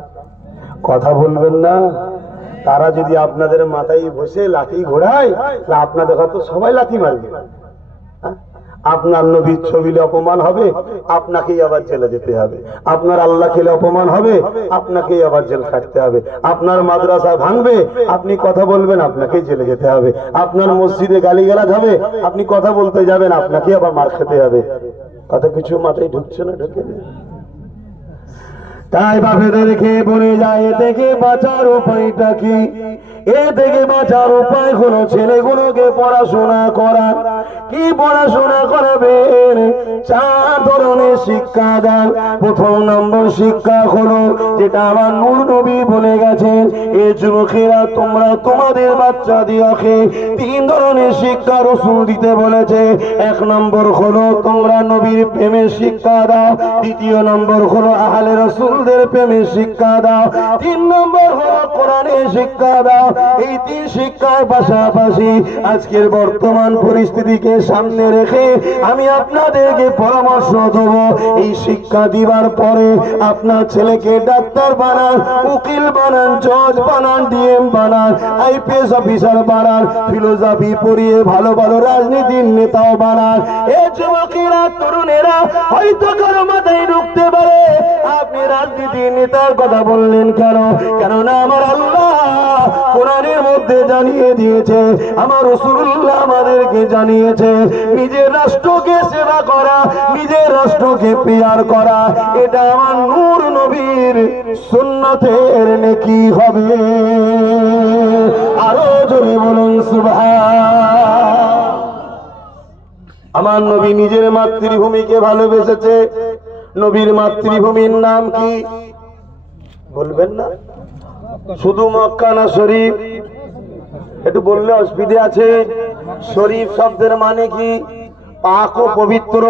কথা বলবেন না? তারা যদি আপনাদের মাথায় বসে লাঠি ঘোড়ায়, আপনাদের হয়তো সবাই লাঠি মারবে। আপনার নবীর ছবিলে অপমান হবে, আপনাকেই আবার জেলে যেতে হবে। আপনার আল্লাহ খেলে অপমান হবে, আপনাকেই আবার জেল খাটতে হবে। আপনার মাদ্রাসা ভাঙবে, আপনি কথা বলবেন, আপনাকেই জেলে যেতে হবে। আপনার মসজিদে গালিগালাজ হবে, আপনি কথা বলতে যাবেন, আপনাকে আবার মার খেতে হবে। কথা কিছু মাথায় ঢুকছে না? ঢুকে তাই বাপেদেরকে বলে যায়, এ থেকে বাঁচার উপায়টা কি? এ থেকে বাঁচার উপায় হলো ছেলেগুলোকে পড়াশোনা করা। কি পড়াশোনা করাবেন? 4 ধরনের শিক্ষা দেন। প্রথম নম্বর শিক্ষা হলো যেটা আমার নূর নবী বলে গেছেন, এ যুবকেরা তোমরা তোমাদের বাচ্চাদিওকে 3 ধরনের শিক্ষা রাসূল দিতে বলেছে। 1 নম্বর হলো তোমরা নবীর প্রেমের শিক্ষা দাও। 2 নম্বর হলো আহলে রাসূলদের প্রেমের শিক্ষা দাও। 3 নম্বর হলো কোরআনের শিক্ষা দাও। এই 3 শিক্ষার পাশাপাশি আজকের বর্তমান পরিস্থিতিকে সামনে রেখে আমি আপনাদেরকে পরামর্শ দেব, এই শিক্ষা দিবার পরে আপনার ছেলেকে ডাক্তার বানান, উকিল বানান, জজ বানান, ডিএম বানান, আইপিএস অফিসার বানান, ফিলোসফি পড়িয়ে ভালো ভালো রাজনীতির নেতাও বানান। এই যুবকেরা, তরুণেরা হয়তো কারো মাথায় ঢুকতে পারে, আপনি রাজনীতির নেতার কথা বললেন কেন? কেননা আমার আল্লাহ কোরআনের মধ্যে জানিয়ে দিয়েছে, আমার রাসূলুল্লাহ আমাদেরকে জানিয়েছে, নিজের রাষ্ট্রকে সেবা করা, নিজের রাষ্ট্রকে প্রিয়ার করা, এটা আমার নূর নবীর সুন্নতের নেকি হবে। আরো জোরে বলুন সুবহান। আমার নবী নিজের মাতৃভূমিকে ভালোবেসেছে। নবীর মাতৃভূমির নাম কি বলবেন না? শুধু মক্কা না শরীফ? একটু বললে অসুবিধে আছে। শরীফ শব্দের মানে কি? পাক ও পবিত্র।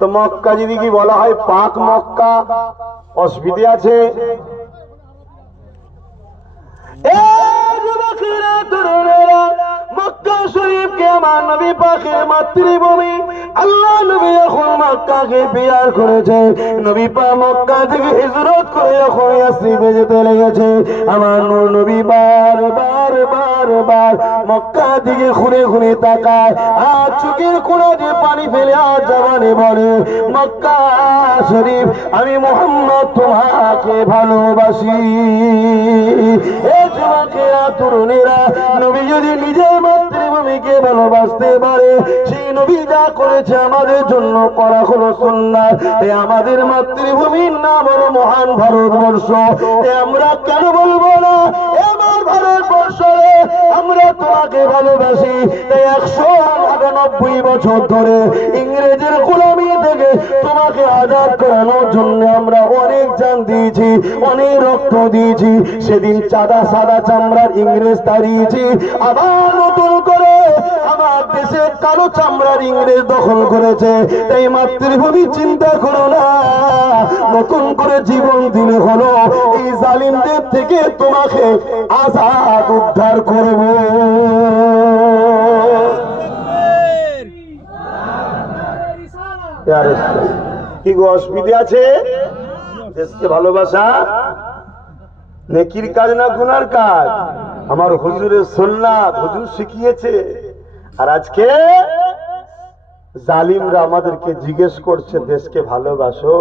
তো মক্কা যদি কি বলা হয় পাক মক্কা, অসুবিধে আছে? মক্কা শরীফকে আমার নবী পাকের মাতৃভূমি, আল্লাহ নবী যখন মক্কাকে বিয়ার করেছে, নবী পাক মক্কা থেকে হিজরত করে যখন ইয়াসরিবে যেতে লেগেছে, আমার নূর নবী বারবার বারবার মক্কা দিকে ঘুরে ঘুরে তাকায়, আর চোখের কোণে যে পানি ফেলে আর জবানে বলে, মক্কা শরীফ আমি মুহাম্মদ তোমাকে ভালোবাসি। এই যুবকেরা, তরুণেরা, নবী যদি নিজের মাতৃভূমিকে ভালোবাসতে পারে, সেই নবী যা করেছে আমাদের জন্য করা হলো সুন্নাত। আমাদের মাতৃভূমির নাম হলো মহান ভারতবর্ষ। আমরা কেন বলবো না আমার ভারতবর্ষে আমরা তোমাকে ভালোবাসি? 198 বছর ধরে ইংরেজের গোলামি গোলামি থেকে তোমাকে আজাদ করানোর জন্য আমরা অনেক জান দিয়েছি, অনেক রক্ত দিয়েছি। সেদিন চাঁদা সাদা চামড়ার ইংরেজ তাড়িয়েছি, আবার নতুন করে আমার দেশে কালো চামড়ার ইংরেজ দখল করেছে। তাই মাতৃভূমি চিন্তা করো না, নতুন করে জীবন দিলে হলো এই জালিমদের থেকে তোমাকে আজাদ উদ্ধার করব। কি গো অসুবিধা আছে? দেশকে ভালোবাসা নেকির কাজ না গুনার কাজ? আমার হুজুরের সুন্নাত, হুজুর শিখিয়েছে। আর আজকে জালিমরা আমাদেরকে জিজ্ঞেস করছে দেশকে ভালোবাসো।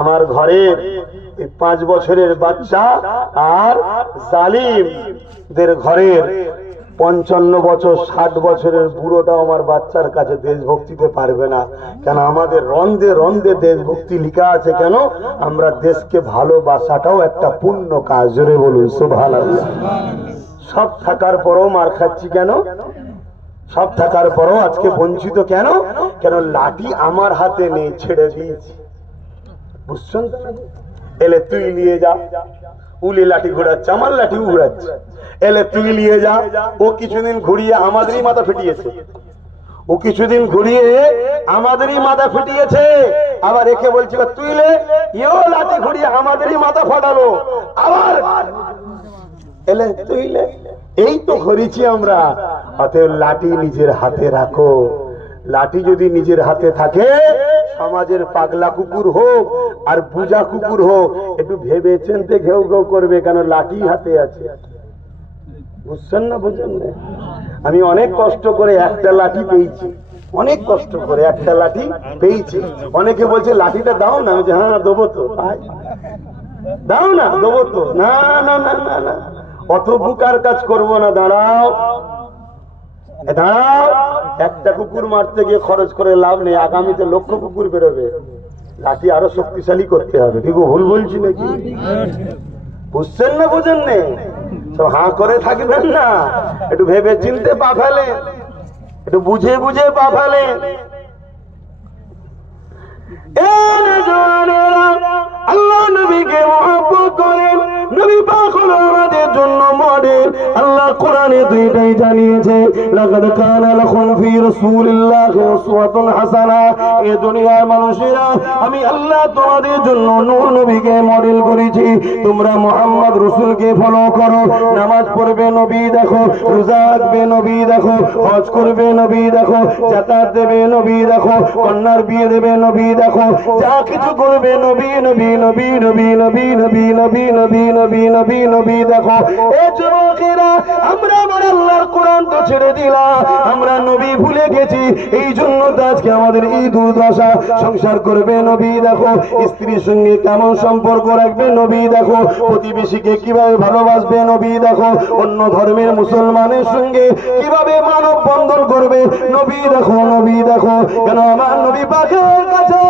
আমার ঘরের এই 5 বছরের বাচ্চা আর জালিমদের ঘরের 55 বছর 60 বছরের বুড়োটা আমার বাচ্চার কাছে দেশভক্তিতে পারবে না। কেন? আমাদের রন্ধে রন্ধে দেশভক্তি লেখা আছে। কেন? আমরা দেশকে ভালোবাসাটাও একটা পুণ্য কাজ। জোরে বলুন সুবহানাল্লাহ। সব থাকার পরও মার খাচ্ছি কেন? সব থাকার পরও আজকে বঞ্চিত কেন? কেন? লাঠি আমার হাতে নেই, ছেড়ে দিয়েছি। বুঝছেন? এলে তুই নিয়ে যা, উলি লাঠি ঘোরাচ্ছে, আমার লাঠি ঘুরাচ্ছে। এলে তুই নিয়ে যা, ও কিছুদিন ঘুরিয়ে আমাদেরই মাথা ফেটিয়েছে। ও কিছুদিন ঘুরিয়ে আমাদেরই মাথা ফেটিয়েছে। আবার একে বলছে তুই লে, এও লাঠি ঘুরিয়ে আমাদেরই মাথা ফাটালো। আবার এলে তুই লে, এই তো ঘুরিয়েছি আমরা। অতএব লাঠি নিজের হাতে রাখো। লাঠি যদি নিজের হাতে থাকে, সমাজের পাগলা কুকুর হোক আর বুজা কুকুর হোক, একটু ভেবে চিন্তে ঘেউ ঘেউ করবে। কেন? লাঠি হাতে আছে। বুঝছেন না? বুঝছেন না? আমি অনেক কষ্ট করে একটা লাঠি পেয়েছি, অনেক কষ্ট করে একটা লাঠি পেয়েছি। অনেকে বলছে লাঠিটা দাও না। আমি যে হ্যাঁ দেবো তো। দাও না, দেবো তো। না না না না না, অত বুকার কাজ করবো না। দাঁড়াও দাঁড়াও, একটা কুকুর মারতে গিয়ে খরচ করে লাভ নেই। আগামীতে লক্ষ কুকুর বেরোবে। লাঠি আরো শক্তিশালী করতে হবে। ঠিক ভুল বলছি নাকি? বুঝছেন না? বুঝেন না? সব হাঁ করে থাকবেন না, একটু ভেবে চিনতে পা ফেলেন, একটু বুঝে বুঝে পা ফেলেন। আল্লাহ নবীকে মহব্বত করেন। নবী পাক হলো আমাদের জন্য মডেল। আল্লাহ কোরআনে দুইটাই জানিয়েছে, লাকাদ কানা লাকুম ফি রাসূলিল্লাহি উসওয়াতুন হাসানা। এই দুনিয়ার মানুষেরা, আমি আল্লাহ তোমাদের জন্য নূর নবীকে মডেল করেছি। তোমরা মুহাম্মদ রাসূলকে ফলো করো। নামাজ পড়বে নবী দেখো, রোজা রাখবে নবী দেখো, হজ করবে নবী দেখো, যাকাত দেবে নবী দেখো, কন্যার বিয়ে দেবে নবী দেখো, যা কিছু করবে নবী নবী নবী নবী নবী নবী নবী নবী নবী নবী নবী দেখো। এ যুবকেরা, আমরা আমার আল্লাহর কোরআন তো ছেড়ে দিলাম, আমরা নবী ভুলে গেছি। এই জন্য তো আজকে আমাদের এই দুর্দশা। সংসার করবে নবী দেখো, স্ত্রীর সঙ্গে কেমন সম্পর্ক রাখবে নবী দেখো, প্রতিবেশীকে কিভাবে ভালোবাসবে নবী দেখো, অন্য ধর্মের মুসলমানের সঙ্গে কিভাবে মানব বন্ধন করবে নবী দেখো, নবী দেখো। কেন? আমার নবী পাকের কাছে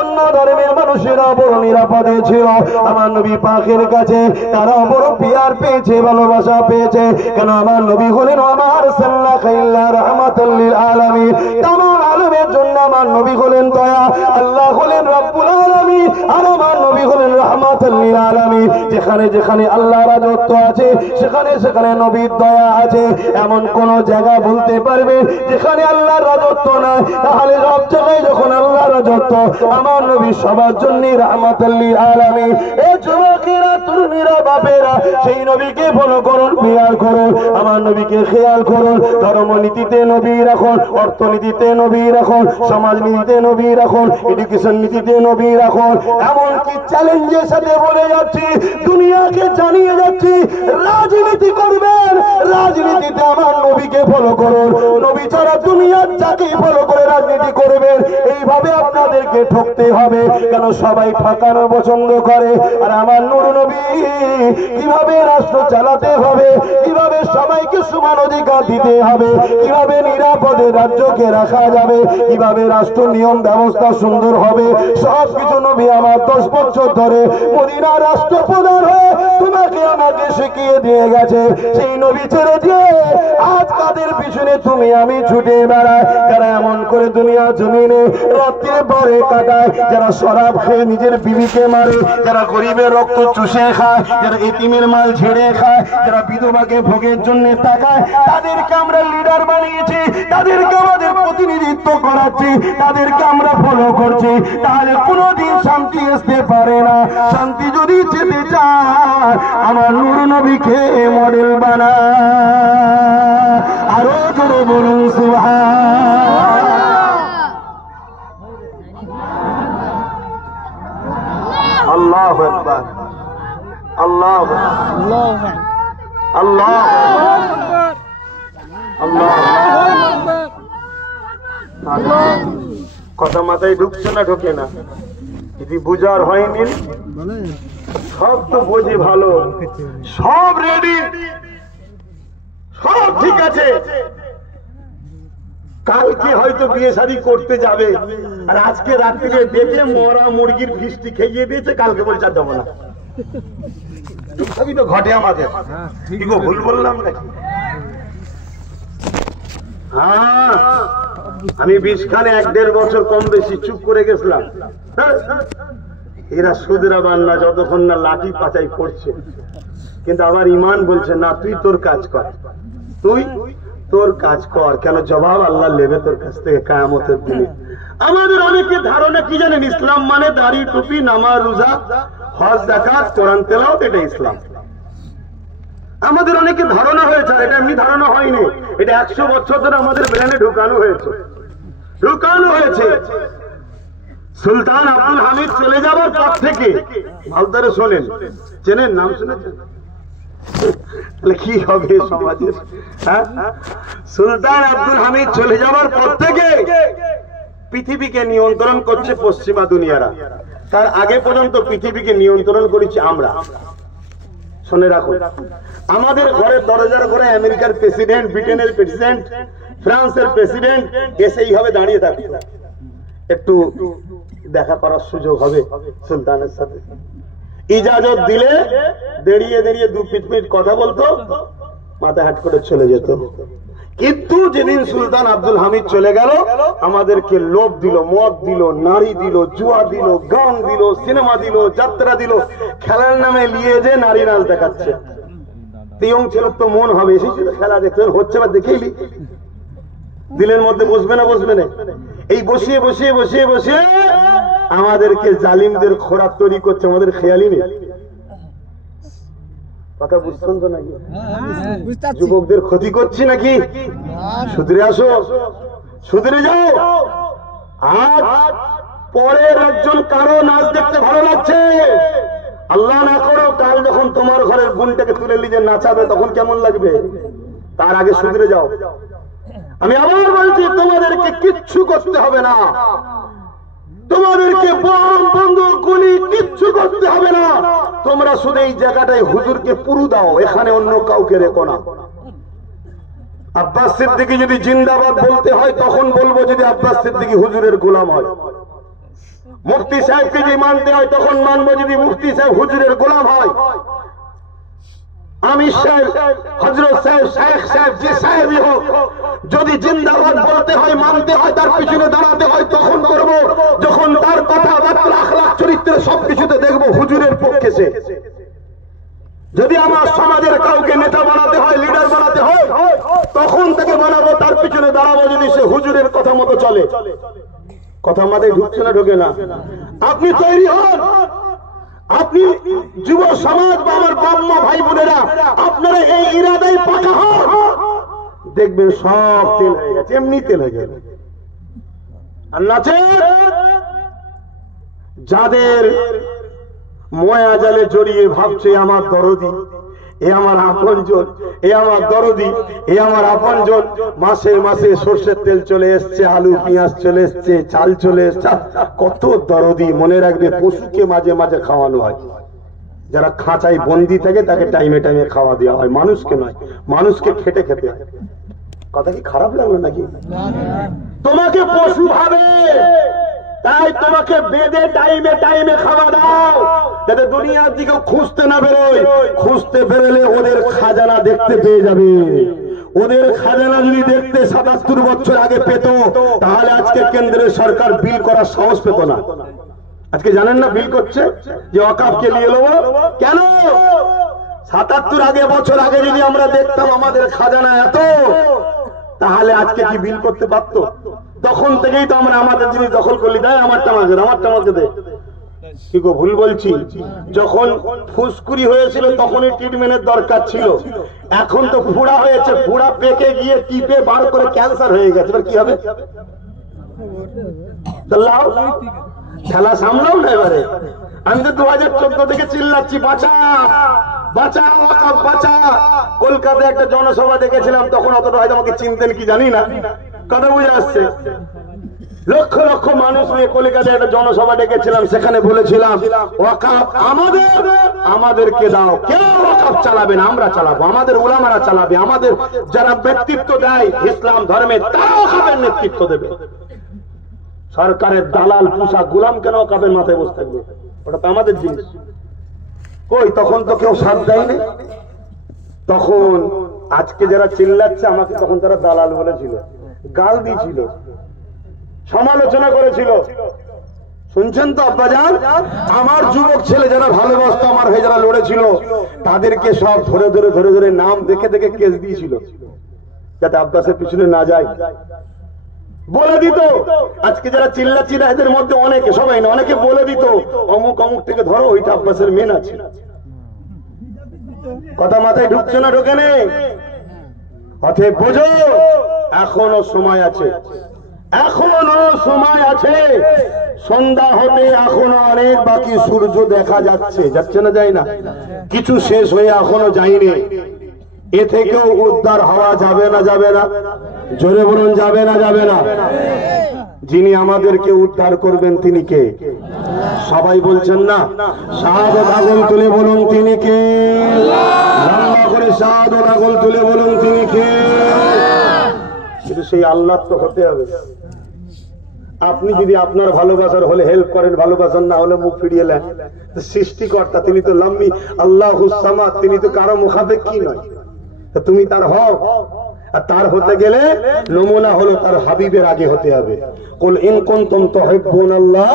অন্য ধর্মের মানুষেরা বড় নিরাপদে ছিল, আমার নবী পাকের কাছে তারা বড় পিয়ার পেয়েছে, ভালোবাসা পেয়েছে। কেন? আমার নবী হলেন আমার সাল্লাল্লাহু আলাইহি রাহমাতুল লিল আলামিন। তামাম আলমের জন্য আমার নবী হলেন দয়া, আল্লাহ হলেন রব্বুল আলামিন, আর আমার নবী হলেন রাহমাতুল লিল আলামিন। যেখানে যেখানে আল্লাহর রাজত্ব আছে, সেখানে সেখানে নবীর দয়া আছে। এমন কোন জায়গা বলতে পারবে যেখানে আল্লাহর রাজত্ব নাই? তাহলে সব জায়গায় যখন আল্লাহর রাজত্ব, আমার নবী সবার জন্য রাহমাতুল লিল আলামিন। এই যুবকেরা, তরুণীরা, বাপেরা, সেই নবীকে ফলো করুন, পিয়ার করুন, আমার নবীকে খেয়াল করুন। ধর্মনীতিতে নবী রাখুন, অর্থনীতিতে নবী রাখুন, সমাজনীতিতে নবী রাখুন, এডুকেশন নীতিতে নবী রাখুন। এমনকি চ্যালেঞ্জের সাথে বলে যাচ্ছি, দুনিয়াকে জানিয়ে যাচ্ছি, রাজনীতি করবেন, রাজনীতিতে আমার নবীকে ফলো করুন। নবী ছাড়া দুনিয়ার যাকে ফলো করে রাজনীতি করবেন, এইভাবে আপনাদেরকে ঠকতে হবে। কেন? সবাই ঠকানো পছন্দ করে। আর আমার নূর নবী কিভাবে রাষ্ট্র চালাতে হবে, কিভাবে সবাইকে সমান অধিকার দিতে হবে, কিভাবে নিরাপদে রাজ্যকে রাখা যাবে, কিভাবে রাষ্ট্র নিয়ম ব্যবস্থা সুন্দর হবে, সবকিছু নবী আমার 10 বছর ধরে মদিনার রাষ্ট্রপ্রধান হয়ে তোমাকে আমাকে শিখিয়ে দিয়ে গেছে। সেই নবী ছেড়ে দিয়ে আজ কাদের পিছনে তুমি আমি ছুটে বেড়াই, যারা এমন করে দুনিয়া জমিনে রাত্রে পরে কাটায়, যারা শরাব খেয়ে নিজের বিবিকে মারে, যারা গরিবের রক্ত চুষে খায়, যারা এতিমের মাল ঝেড়ে খায়, যারা বিধবাকে ভোগের জন্য তাকায়, তাদেরকে আমরা লিডার বানিয়েছি, তাদেরকে আমাদের প্রতিনিধিত্ব করাচ্ছি, তাদেরকে আমরা ফলো করছি, তাহলে কোনোদিন শান্তি আসতে পারে না। শান্তি যদি যেতে চায় আমার নূর নবীকে মডেল বানা। আরো জোরে বলুন সুবহান। আল্লাহু আকবার, আল্লাহু আকবার, আল্লাহু আকবার, আল্লাহু আকবার। কথা মাথায় ঢুকছে না, ঢোকে না, যদি বুঝার হয়নি সব তো বোঝে ভালো, সব রেডি, সব ঠিক আছে, কালকে হয়তো বিয়ে শাদী করতে যাবে, আর আজকে রাত্রে দেখে মরা মুরগির ফিস্টি খেয়ে দিয়েছে, কালকে বলছে আর যাবো না। সবই তো ঘটে আমাদের, কি গো ভুল বললাম নাকি? হ্যাঁ, আমি 20 খানে 1-1.5 বছর কম বেশি চুপ করে গেছিলাম। এরা সুদরা বান্না যতক্ষণ না লাঠি পাচাই করছে, কিন্তু আমার ইমান বলছে না, তুই তোর কাজ কর, তুই তোর কাজ কর, কেন জবাব আল্লাহ নেবে তোর কাছ থেকে কিয়ামতের দিনে। আমাদের অনেকে ধারণা কি জানেন, ইসলাম মানে দাড়ি টুপি নামাজ রোজা হজ যাকাত কোরআন তেলাওয়াত, এটা ইসলাম। আমাদের অনেকে ধারণা হয়েছে, এটা এমনি ধারণা হয়নি, এটা 100 বছর ধরে আমাদের ব্রেনে ঢুকানো হয়েছে। সুলতান আব্দুল হামিদ চলে যাবার পর থেকে, ভালো ধরে শোনেন, চেনেন, নাম শুনেছেন? কি হবে সমাজের? সুলতান আব্দুল হামিদ চলে যাবার পর থেকে পৃথিবীকে নিয়ন্ত্রণ করছে পশ্চিমা দুনিয়ারা। তার আগে পর্যন্ত পৃথিবীকে নিয়ন্ত্রণ করেছি আমরা। শুনে রাখুন, আমাদের ঘরের দরজার ঘরে আমেরিকার প্রেসিডেন্ট, ব্রিটেনের প্রেসিডেন্ট, ফ্রান্সের প্রেসিডেন্ট এসে এইভাবে দাঁড়িয়ে থাকতো, একটু দেখা করার সুযোগ হবে সুলতানের সাথে, ইজাজত দিলে দাঁড়িয়ে দাঁড়িয়ে 2 মিনিট কথা বলতো, মাথা হাট করে চলে যেত। কিন্তু যেদিন সুলতান আব্দুল হামিদ চলে গেল, আমাদেরকে লোভ দিল, মদ দিল, নারী দিল, জুয়া দিল, গান দিল, সিনেমা দিল, যাত্রা দিল, খেলার নামে নিয়ে যে নারী নাচ দেখাচ্ছে। তিয়ং ছেলের তো মন হবে, এসেছিল খেলা দেখতে, হচ্ছে বা দেখেই দিলের মধ্যে বসবে না, বসবে না, এই বসিয়ে বসিয়ে বসিয়ে বসিয়ে আমাদেরকে জালিমদের খোরাক তৈরি করছে, আমাদের খেয়ালই নেই। কথা বুঝছেন তো নাকি? যুবকদের ক্ষতি করছি নাকি? সুধরে আসো, সুধরে যাও। আজ পরের একজন কারো নাচ দেখতে ভালো লাগছে, আল্লাহ না করো কাল যখন তোমার ঘরের বোনটাকে তুলে নিয়ে নাচাবে তখন কেমন লাগবে? তার আগে সুধরে যাও। আমি আবার বলছি, তোমাদেরকে কিচ্ছু করতে হবে না, তোমাদেরকে বোম বন্দুক গুলি কিচ্ছু করতে হবে না, তোমরা শুধু এই জায়গাটায় হুজুরকে পুরু দাও, এখানে অন্য কাউকে রেখো না। আব্বাস সিদ্দিকী যদি জিন্দাবাদ বলতে হয় তখন বলবো, যদি আব্বাস সিদ্দিকী হুজুরের গোলাম হয়। মুফতি সাহেবকে যদি মানতে হয় তখন মানবো, যদি মুফতি সাহেব হুজুরের গোলাম হয়। আমির সাহেব, হযরত সাহেব, শেখ সাহেব, যে সাহেবই হোক, যদি জিন্দাবাদ বলতে হয়, মানতে হয়, তার পিছনে দাঁড়াতে হয়, তখন করব যখন তার কথাবার্তা, আখলাক, চরিত্র সবকিছুতে দেখবো হুজুরের পক্ষে সে। যদি আমার সমাজের কাউকে নেতা বানাতে হয়, লিডার বানাতে হয়, তখন তাকে বানাবো, তার পিছনে দাঁড়াবো যদি সে হুজুরের কথা মতো চলে। কথা মাথায় ঢুকছে না, ঢোকে না? আপনি তৈরি হন, আপনি যুব সমাজ বা আমার বাম্মা ভাই বোনেরা, আপনারা এই ইরাদায় পাকা হন, দেখবেন সব তেল হয়ে গেছে, এমনি তেল হয়ে যাবে। আর নাচে যাদের ময়া জালে জড়িয়ে ভাবছে আমার দরদি, এ আমার আপনজন, এ আমার দরদি, এ আমার আপনজন, মাসে মাসে সর্ষের তেল চলে এসছে, আলু পেঁয়াজ চলে এসছে, চাল চলে এসছে, কত দরদি। মনে রাখবে, পশুকে মাঝে মাঝে খাওয়ানো হয়, যারা খাঁচায় বন্দি থাকে তাকে টাইমে টাইমে খাওয়া দেওয়া হয়, মানুষকে নয়, মানুষকে খেটে খেতে হয়। কথা কি খারাপ লাগলো নাকি? তোমাকে পশু ভাবে, তাই তোমাকে বেঁধে টাইমে টাইমে খাওয়া দাও, যাতে দুনিয়ার দিকে খুঁজতে না বেরোয়। খুঁজতে বেরোলে ওদের খাজানা দেখতে পেয়ে যাবে। ওদের খাজানা যদি দেখতে ৭৭ বছর আগে পেত, তাহলে আজকে কেন্দ্রের সরকার বিল করার সাহস পেত না। আজকে জানেন না বিল করছে যে ওয়াকফকে নিয়ে নেবো কেন? ৭৭ বছর আগে যদি আমরা দেখতাম আমাদের খাজানা এত, তাহলে আজকে কি বিল করতে পারতো? তখন থেকেই তো আমরা আমাদের জিনিস দখল করলি, দেয় আমারটা আমাকে দে। কি গো ভুল বলছি? যখন ফুসকুড়ি হয়েছিল তখনই ট্রিটমেন্টের দরকার ছিল। এখন তো ফুড়া হয়েছে, ফুড়া পেকে গিয়ে টিপে বার করে ক্যান্সার হয়ে গেছে। এবার কি হবে? খেলা সামলাও না এবারে। আমি তো 2014 থেকে চিল্লাচ্ছি বাঁচা বাঁচা ওয়াকফ বাঁচা। কলকাতায় একটা জনসভা দেখেছিলাম, তখন অতটা হয়তো আমাকে চিনতেন কি জানি না, কথা বুঝে আসছে। লক্ষ লক্ষ মানুষ নিয়ে কলকাতায় একটা জনসভা ডেকেছিলাম, সেখানে বলেছিলাম ওয়াকফ আমাদেরকে দাও। কেউ ওয়াকফ চালাবে না, আমরা চালাবো, আমাদের উলামারা চালাবে, আমাদের যারা ব্যক্তিত্ব দেয় ইসলাম ধর্মে তারা ওয়াকফের নেতৃত্ব দেবে। সরকারের দালাল পুষা গোলাম কেন ওয়াকফের মাথায় বসে থাকবে? ওটা তো আমাদের জিনিস। কই তখন তো কেউ সাথ দেয়নি। তখন আজকে যারা চিল্লাচ্ছে আমাকে তখন তারা দালাল বলেছিল, গাল দিয়েছিল, সমালোচনা করেছিল। শুনছেন তো আব্বাজান? আমার যুবক ছেলে যারা ভালোবাসতো, আমার হয়ে যারা লড়েছিল, তাদেরকে সব ধরে ধরে ধরে ধরে নাম দেখে দেখে কেস দিয়েছিল, যাতে আব্বাসের পিছনে না যায়। বলে দিত আজকে যারা চিল্লাচ্ছি না এদের মধ্যে অনেকে, সবাই না, অনেকে বলে দিত অমুক অমুক থেকে ধরো, ওইটা আব্বাসের মেন আছে। কথা মাথায় ঢুকছে না? ঢোকে নেই। অতএব বোঝো এখনো সময় আছে, এখনো সময় আছে। সন্ধ্যা হতে এখনো অনেক বাকি। সূর্য দেখা যাচ্ছে, যাচ্ছে না যায় না, কিছু শেষ হয়ে এখনো যায়নি। এ থেকেও উদ্ধার হওয়া যাবে না? যাবে না? জোরে বলুন যাবে না? যাবে না? যিনি আমাদেরকে উদ্ধার করবেন তিনি কে? সবাই বলছেন না? শাহাদাত আগুন তুলে বলুন তিনি কে? লম্বা করে শাহাদাত আগুন তুলে বলুন তিনি কে? কিন্তু সেই আল্লাহ তো হতে হবে। আপনি যদি আপনার ভালোবাসার হলে হেল্প করেন, ভালোবাসার না হলে মুখ ফিরিয়ে নেন। সৃষ্টিকর্তা তিনি তো লাম্মি আল্লাহুস সামাদ, তিনি তো কারো মুখাপেক্ষী নয়। তুমি তার হও, আর তার হতে গেলে নমুনা হলো তার হাবিবের আগে হতে হবে। কুল ইন কুনতুম তুহিব্বুনাল্লাহ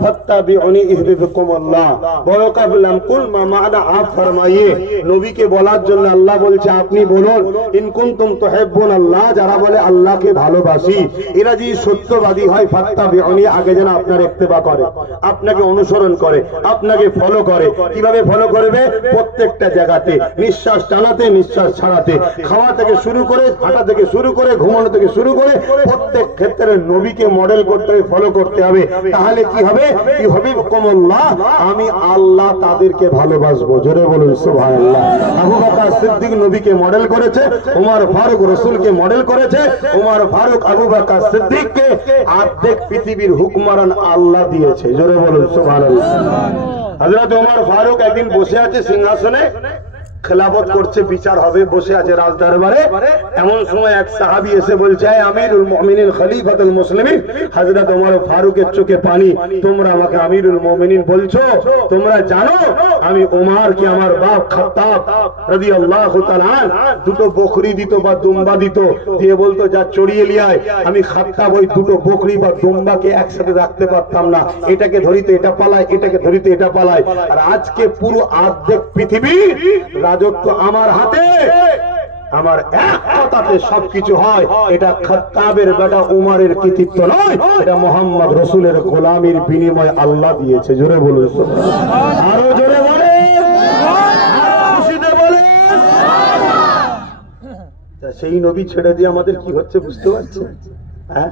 ফাত্তাবিউনি ইহবিবকুমুল্লাহ। বড় কাবলাম কুল মা মা'না আপ ফরমাইয়ে, নবীকে বলার জন্য আল্লাহ বলছে আপনি বলুন ইন কুনতুম তুহিব্বুনাল্লাহ, যারা বলে আল্লাহকে ভালোবাসি, এরা যদি সত্যবাদী হয় ফাত্তাবিউনি, আগে যেন আপনার ইত্তেবা করে, আপনাকে অনুসরণ করে, আপনাকে ফলো করে। কিভাবে ফলো করবে? প্রত্যেকটা জায়গাতে, নিঃশ্বাস টানাতে নিঃশ্বাস ছাড়াতে, খাওয়া থেকে শুরু করে, হাঁটা থেকে শুরু করে, ঘুমানো থেকে শুরু করে, প্রত্যেক ক্ষেত্রে নবীকে মডেল করতে হবে, ফলো করতে হবে। তাহলে কি হবে? ইহবিবকুমুল্লাহ, আমি আল্লাহ তাদেরকে ভালোবাসবো। জোরে বলুন সুবহানাল্লাহ। আবু বকর সিদ্দিক নবীকে মডেল করেছে, ওমর ফারুক রাসূলকে মডেল করেছে। ওমর ফারুক আবু বকর সিদ্দিককে অর্ধেক পৃথিবীর হুকুমরান আল্লাহ দিয়েছে। জোরে বলুন সুবহানাল্লাহ। হযরত ওমর ফারুক একদিন বসে আছে সিংহাসনে, খেলাফত করছে, বিচার হবে, বসে আছে রাজ দরবারে। এমন সময় এক সাহাবী এসে বলছে, আমিরুল মুমিনিন খলিফাতুল মুসলিমিন। হযরত ওমর ফারুকের চোখে পানি, তোমরা আমাকে আমিরুল মুমিনিন বলছো? তোমরা জানো আমি ওমর কি আমার বাপ খাত্তাব রাদিয়াল্লাহু তাআলা দুটো বকরি দিত বা দুম্বা দিত, দিয়ে বলতো যা চড়িয়ে লিয়ায়। আমি খাত্তাব ওই দুটো বকরি বা দুম্বাকে একসাথে রাখতে পারতাম না, এটাকে ধরিতে এটা পালায়, এটাকে ধরিতে এটা পালায়। আর আজকে পুরো অর্ধেক পৃথিবী রাজত্ব আমার হাতে, আমার এক কথাতে সবকিছু হয়। এটা খাত্তাবের বেটা উমরের কৃতিত্ব নয়, এটা মুহাম্মদ রাসূলের গোলামির বিনিময়ে আল্লাহ দিয়েছে। জোরে বলুন, আরো জোরে বলেন, খুশিতে বলেন। সেই নবী ছেড়ে দিয়ে আমাদের কি হচ্ছে বুঝতে পারছেন? হ্যাঁ,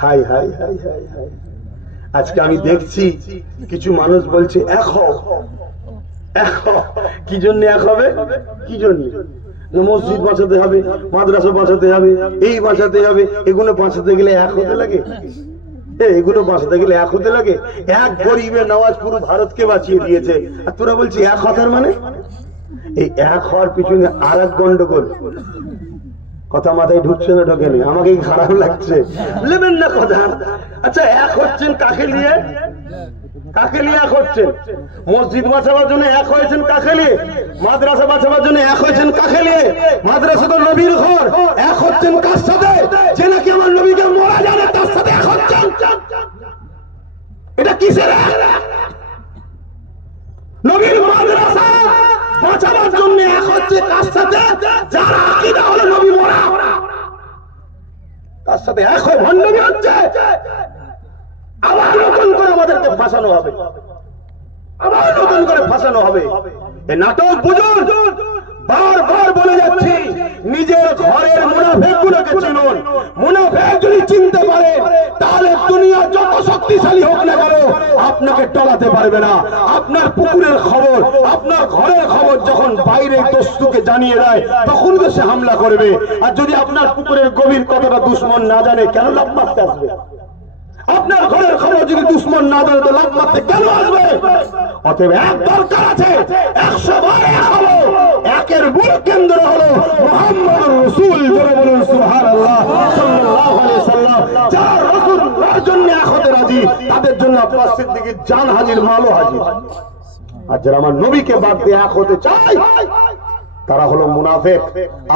high high high high high. আজকে আমি দেখছি কিছু মানুষ বলছে এক হও, কি জন্য এক হবে? কি জন্য? মসজিদ বাঁচাতে হবে, মাদ্রাসা বাঁচাতে হবে, এই বাঁচাতে হবে, এগুলো বাঁচাতে গেলে এক হতে লাগে। এগুলো বাঁচাতে গেলে এক হতে লাগে। এক গরিবের নামাজ পুরো ভারতকে বাঁচিয়ে দিয়েছে, আর তোরা বলছি এক হতার মানে? এই এক হওয়ার পিছনে আর এক গন্ডগোল। কথা মাথায় ঢুকছে না ঢোকেনি? আমাকে খারাপ লাগছে, নেবেন না কথা। আচ্ছা এক হচ্ছেন কাকে নিয়ে? কাকে নিয়ে এক হচ্ছেন? মসজিদ বাঁচাবার জন্য এক হয়েছেন কাকে নিয়ে? মাদ্রাসা বাঁচাবার জন্য এক হয়েছেন কাকে নিয়ে? মাদ্রাসা তো নবীর ঘর, এক হচ্ছেন কার সাথে? যে নাকি আমার নবীকে মরা জানে তার সাথে এক হচ্ছেন। এটা কিসের? নবীর মাদ্রাসা বাঁচাবার জন্য এক হচ্ছে কার সাথে? যারা আকীদা হলো নবী মরা, তার সাথে এক হয়ে ভণ্ডামি হচ্ছে। আবার নতুন করে আমাদেরকে ফাঁসানো হবে, আবার নতুন করে ফাঁসানো হবে। এই নাটক বুঝুন। বারবার বলে যাচ্ছি, নিজের ঘরের মুনাফিক গুলোকে চিনুন। মুনাফিক যদি চিনতে পারে তাহলে দুনিয়া যত শক্তিশালী হোক না কেন আপনাকে টলাতে পারবে না। আপনার পুকুরের খবর, আপনার ঘরের খবর যখন বাইরে দস্যুকে জানিয়ে দেয় তখন তো সে হামলা করবে। আর যদি আপনার পুকুরের গভীর কতটা দুশ্মন না জানে, কেন লাভ মারতে আসবে? আপনার ঘরের খবর যদি দুশ্মন না জানে তো লাভ মারতে কেন আসবে? অতএব এক দরকার আছে, 100 বার এক হলো। একের মূল কেন্দ্র হলো মুহাম্মদুর রাসূল। জোরে বলুন সুবহানাল্লাহ সাল্লাল্লাহু আলাইহি সাল্লাম। যারা রাসূলুল্লাহর জন্য এক হতে রাজি, তাদের জন্য আপনার সিদ্দিকীর জান হাজির, মালও হাজির। আর যারা আমার নবীকে বাদ দিয়ে এক হতে চায় তারা হলো মুনাফিক।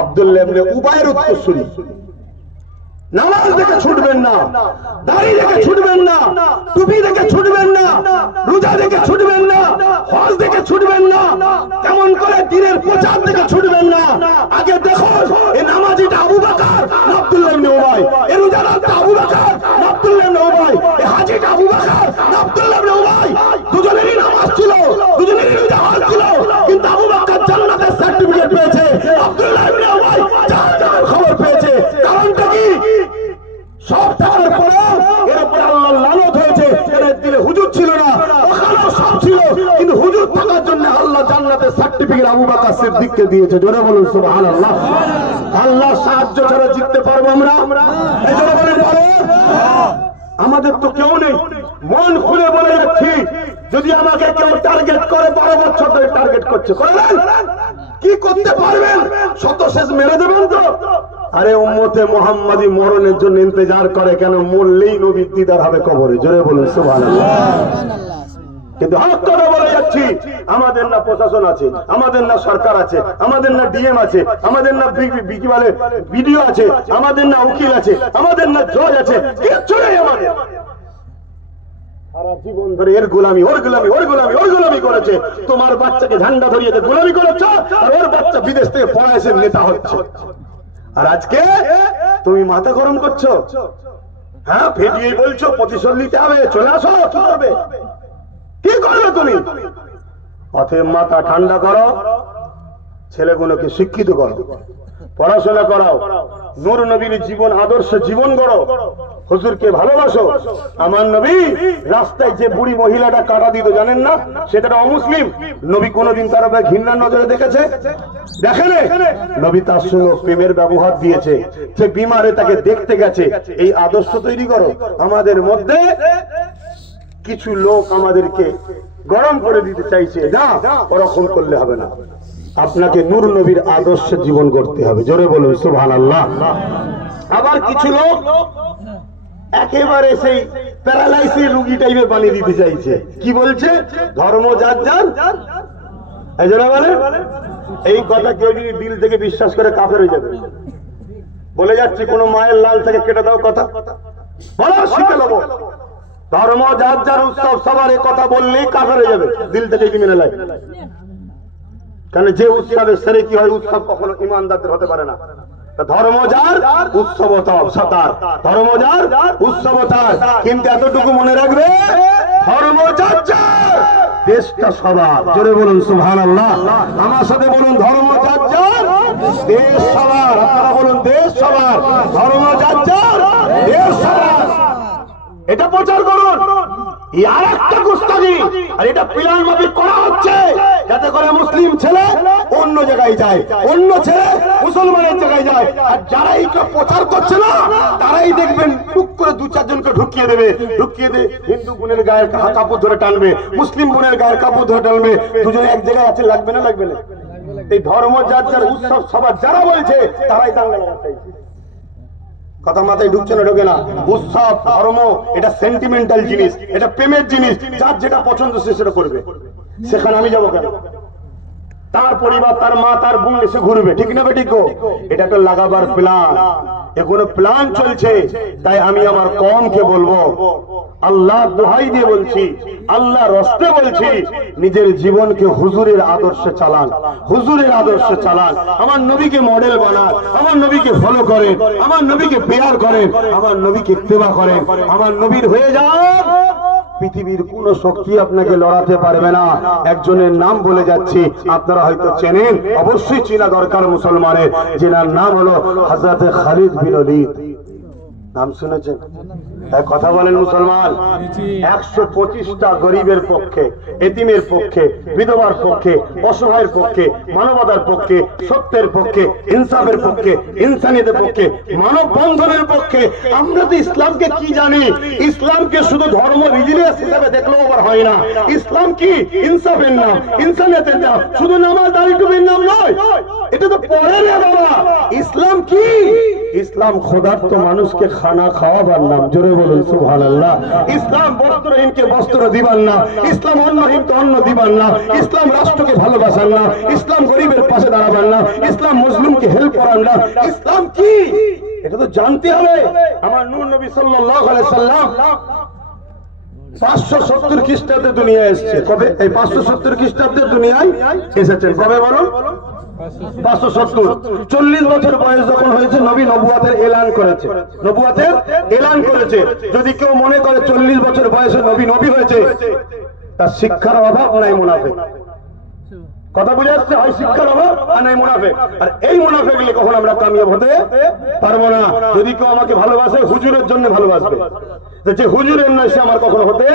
আব্দুল্লাহ ইবনে উবাইর উত্তরসূরি। নামাজ দেখে ছুটবেন না, দাড়ি দেখে ছুটবেন না, টুপি দেখে ছুটবেন না, রোজা দেখে ছুটবেন না, হজ দেখে ছুটবেন না, কেমন করে দিনের প্রচার দেখে ছুটবেন না। আগে দেখো এই নামাজিটা আবু বকর না আব্দুল্লাহ ইবনে উবাই, এই রোজাদারটা আবু বকর না আব্দুল্লাহ ইবনে উবাই, এই হাজীটা আবু বকর না আব্দুল্লাহ ইবনে উবাই। দুজনেরই নামাজ ছিল, দুজনেরই রোজা হজ ছিল, কিন্তু আবু বকর জান্নাতের সার্টিফিকেট পেয়েছে, আব্দুল্লাহ ইবনে উবাই জাহান্নামের খবর পেয়েছে। কারণটা কি? সব থাকার পরে এর উপরে আল্লাহর লানত হয়েছে। এর দিলে হুজুর ছিল না, ওখানেও সব ছিল, কিন্তু হুজুর থাকার জন্য আল্লাহ জান্নাতের সার্টিফিকেট আবু বকর সিদ্দিককে দিয়েছে। জোরে বলুন সুবহানাল্লাহ। আল্লাহর সাহায্য ছাড়া জিততে পারবো আমরা? এই জোরে বলেন পারবো? আমাদের তো কেউ নেই। মন খুলে বলে যাচ্ছি, যদি আমাকে কেউ টার্গেট করে 12 বছর ধরে টার্গেট করছে, করবেন? কি করতে পারবেন? শত শেষ মেরে দেবেন তো? আরে উম্মতে মুহাম্মাদি মরণের জন্য ইন্তজার করে কেন? মরলেই নবীর দিদার হবে কবরে। জোরে বলুন সুবহানাল্লাহ। কিন্তু হক কথা বলে যাচ্ছি, আমাদের না প্রশাসন আছে, আমাদের না সরকার আছে, আমাদের না ডিএম আছে, আমাদের না বিডিও আছে, আমাদের না উকিল আছে, আমাদের না জজ আছে, কিচ্ছু নেই আমাদের। সারা জীবন ধরে এর গোলামি, ওর গোলামি, ওর গোলামি, ওর গোলামি করেছে। তোমার বাচ্চাকে ঝান্ডা ধরিয়ে গোলামি করেছ, আর ওর বাচ্চা বিদেশ থেকে পড়া এসে নেতা হচ্ছে। আর আজকে তুমি মাথা গরম করছো, হ্যাঁ ফেটিয়ে বলছো প্রতিশোধ নিতে হবে, চলে আসো। কি করবে? কি করবে তুমি? অতএব মাথা ঠান্ডা করো, ছেলেগুলোকে শিক্ষিত করো, পড়াশোনা করাও, নূর নবীর জীবন আদর্শ জীবন গড়ো, হুজুরকে ভালোবাসো। আমার নবী রাস্তায় যে বুড়ি মহিলাটা কাটা দিত জানেন না? সেটা অমুসলিম। নবী কোনদিন তার উপরে ঘৃণার নজরে দেখেছে? দেখেন। নবী তার সঙ্গে প্রেমের ব্যবহার দিয়েছে। যে বিমারে তাকে দেখতে গেছে। এই আদর্শ তৈরি করো। আমাদের মধ্যে কিছু লোক আমাদেরকে গরম করে দিতে চাইছে, না, ওরকম করলে হবে না। আপনাকে নূর নবীর আদর্শে জীবন করতে হবে। জোরে বলুন সুবহানাল্লাহ। আবার কিছু লোক একেবারে সেই প্যারালাইসিস রোগী টাইপের বানিয়ে দিতে চাইছে। কি বলছে? ধর্ম যার যার। এই জন্য বলে এই কথা কেউ যদি দিল থেকে বিশ্বাস করে কাফের হয়ে যাবে। বলে যাচ্ছি, কোন মায়ের লাল থেকে কেটে দাও কথা, বলো শিখে নেবো। ধর্ম যার যার, উৎসব সবার এই কথা বললেই কাফের হয়ে যাবে, দিল থেকে কি মেনে নেয়। কারণ যে উৎসবের সেরে কি হয়, উৎসব কখনো ইমানদারদের হতে পারে না। ধর্ম যার, উৎসব তার। ধর্ম যার, উৎসব তার। কিন্তু এতটুকু মনে রাখবে, ধর্ম যার যার, দেশটা সবার। জোরে বলুন সুবহানাল্লাহ। আমার সাথে বলুন, ধর্ম যার যার, দেশ সবার। আপনারা বলুন, দেশ সবার। ধর্ম যার যার, দেশ সবার। এটা প্রচার করুন। এই আরেকটা গুস্তাখি, আর এটা প্ল্যান মাফিক করা হচ্ছে যাতে করে মুসলিম ছেলে অন্য জায়গায় যায়, অন্য ছেলে মুসলমানের জায়গায় যায়। আর যারা এইটা প্রচার করছে না তারাই দেখবেন টুক করে দু চারজনকে ঢুকিয়ে দেবে, ঢুকিয়ে দিয়ে হিন্দু বোনের গায়ের কাপড় ধরে টানবে, মুসলিম বোনের গায়ের কাপড় ধরে টানবে, দুজনে এক জায়গায় আছে, লাগবে না লাগবে না? এই ধর্ম যার যার উৎসব সবার যারা বলছে তারাই দাঙ্গা লাগাচ্ছে। কথা মাথায় ঢুকছে না? ঢোকে না। উৎসব ধর্ম এটা সেন্টিমেন্টাল জিনিস, এটা প্রেমের জিনিস, যার যেটা পছন্দ সে সেটা করবে। সেখানে আমি যাবো কেন? তার পরিবার, তার মা, তার বোন এসে ঘুরবে, ঠিক না বেঠিক? এটা একটা লাগাবার প্ল্যান, এখনো প্ল্যান চলছে। তাই আমি আমার কওমকে বলবো, আল্লাহ দোহাই দিয়ে বলছি, আল্লাহ রস্তে বলছি, নিজের জীবনকে হুজুরের আদর্শে চালান, হুজুরের আদর্শে চালান। আমার নবীকে মডেল বানান, আমার নবীকে ফলো করেন, আমার নবীকে পেয়ার করেন, আমার নবীকে ইত্তেবা করেন, আমার নবীর হয়ে যান। পৃথিবীর কোন শক্তি আপনাকে লড়াতে পারবে না। একজনের নাম বলে যাচ্ছি, আপনারা হয়তো চেনেন, অবশ্যই চেনা দরকার মুসলমানের, যেনার নাম হলো হযরত খালিদ বিন ওলীদ। নাম শুনেছেন? কথা বলেন মুসলমান। 125টা গরিবের পক্ষে, এতিমের পক্ষে, বিধবার পক্ষে, অসহায়ের পক্ষে, মানবতার পক্ষে, সত্যের পক্ষে, ইনসাফের পক্ষে, ইনসানিয়তের পক্ষে, মানব বন্ধনের পক্ষে। আমরা তো ইসলামকে কি জানি? ইসলামকে শুধু ধর্ম রিলিজিয়াস হিসেবে দেখলেও আবার হয় না। ইসলাম কি? ইনসাফের নাম, ইনসানিয়তের নাম, শুধু নামাজ দাড়ি টুপির নাম নয়। এটা তো পরে না বাবা। ইসলাম কি? ইসলাম ক্ষুধার্ত মানুষকে খানা খাওয়াবার নাম। জোরে বলুন সুবহানাল্লাহ। ইসলাম বস্ত্রহীনকে বস্ত্র দিবার না, ইসলাম অন্নহীনকে অন্ন দিবার না, ইসলাম রাষ্ট্রকে ভালোবাসার না, ইসলাম গরিবের পাশে দাঁড়াবার না, ইসলাম মুসলিমকে হেল্প করার না। ইসলাম কি? এটা তো জানতে হবে। আমার নূর নবী সাল্লাল্লাহু আলাইহি সাল্লাম 570 খ্রিস্টাব্দে দুনিয়ায় এসেছে। কবে? এই 570 খ্রিস্টাব্দে দুনিয়ায় এসেছেন। কবে বলুন? 570। 40 বছর বয়স যখন হয়েছে নবী নবুয়াতের এলান করেছে, নবুয়াতের এলান করেছে। যদি কেউ মনে করে 40 বছর বয়সে নবী নবী হয়েছে, তার শিক্ষার অভাব নাই মুনাফিক। কথা বুঝে আসছে? হয় শিক্ষার অভাব আর নাই মুনাফিক। আর এই মুনাফিক গুলি কখন আমরা কামিয়াব হতে পারবো না। যদি কেউ আমাকে ভালোবাসে হুজুরের জন্য ভালোবাসবে, যে হুজুরের নয় সে আমার কখনো হতে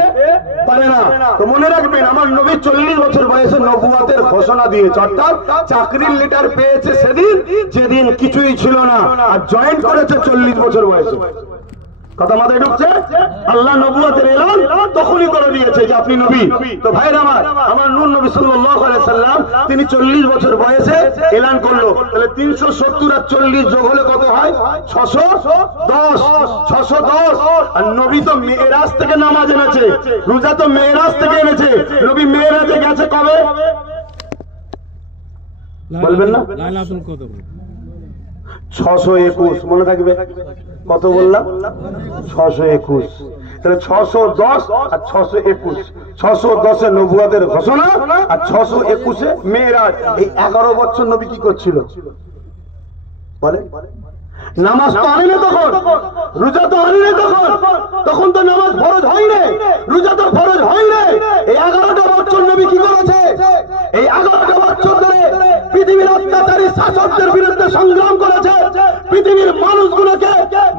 পারে না। তো মনে রাখবেন, আমার নবী 40 বছর বয়সে নবুয়াতের ঘোষণা দিয়েছে, অর্থাৎ চাকরির লেটার পেয়েছে সেদিন যেদিন কিছুই ছিল না, আর জয়েন করেছে 40 বছর বয়সে। কথা মাথায় ঢুকছে? আল্লাহ নবুয়াতের এলান তখনই করে দিয়েছে যে আপনি নবী। তো ভাইরা আমার নূর নবী সাল্লাল্লাহু আলাইহি সাল্লাম তিনি 40 বছর বয়সে এলান করলো। তাহলে 370 আর 40 যোগ হলে কত হয়? 610। 610। আর নবী তো মেরাজ থেকে নামাজ এনেছে, রোজা তো মেরাজ থেকে এনেছে। নবী মেরাজে গেছে কবে বলবেন না? 621। মনে থাকবে? কত বললাম? 621। তাহলে 610 আর 621। 610-এ নবুয়াতের ঘোষণা আর 621-এ মেরাজ। এই 11 বছর নবী কি করছিল বলে? নামাজ তো আনে না তখন, রোজা তো আনে না তখন, তখন তো নামাজ ফরজ হয় না, রোজা তো ফরজ হয় না। এই 11টা বছর নবী কি করেছে? এই 11টা বছর ধরে পৃথিবীর অত্যাচারী শাসকদের বিরুদ্ধে সংগ্রাম করেছে, পৃথিবীর মানুষগুলোকে,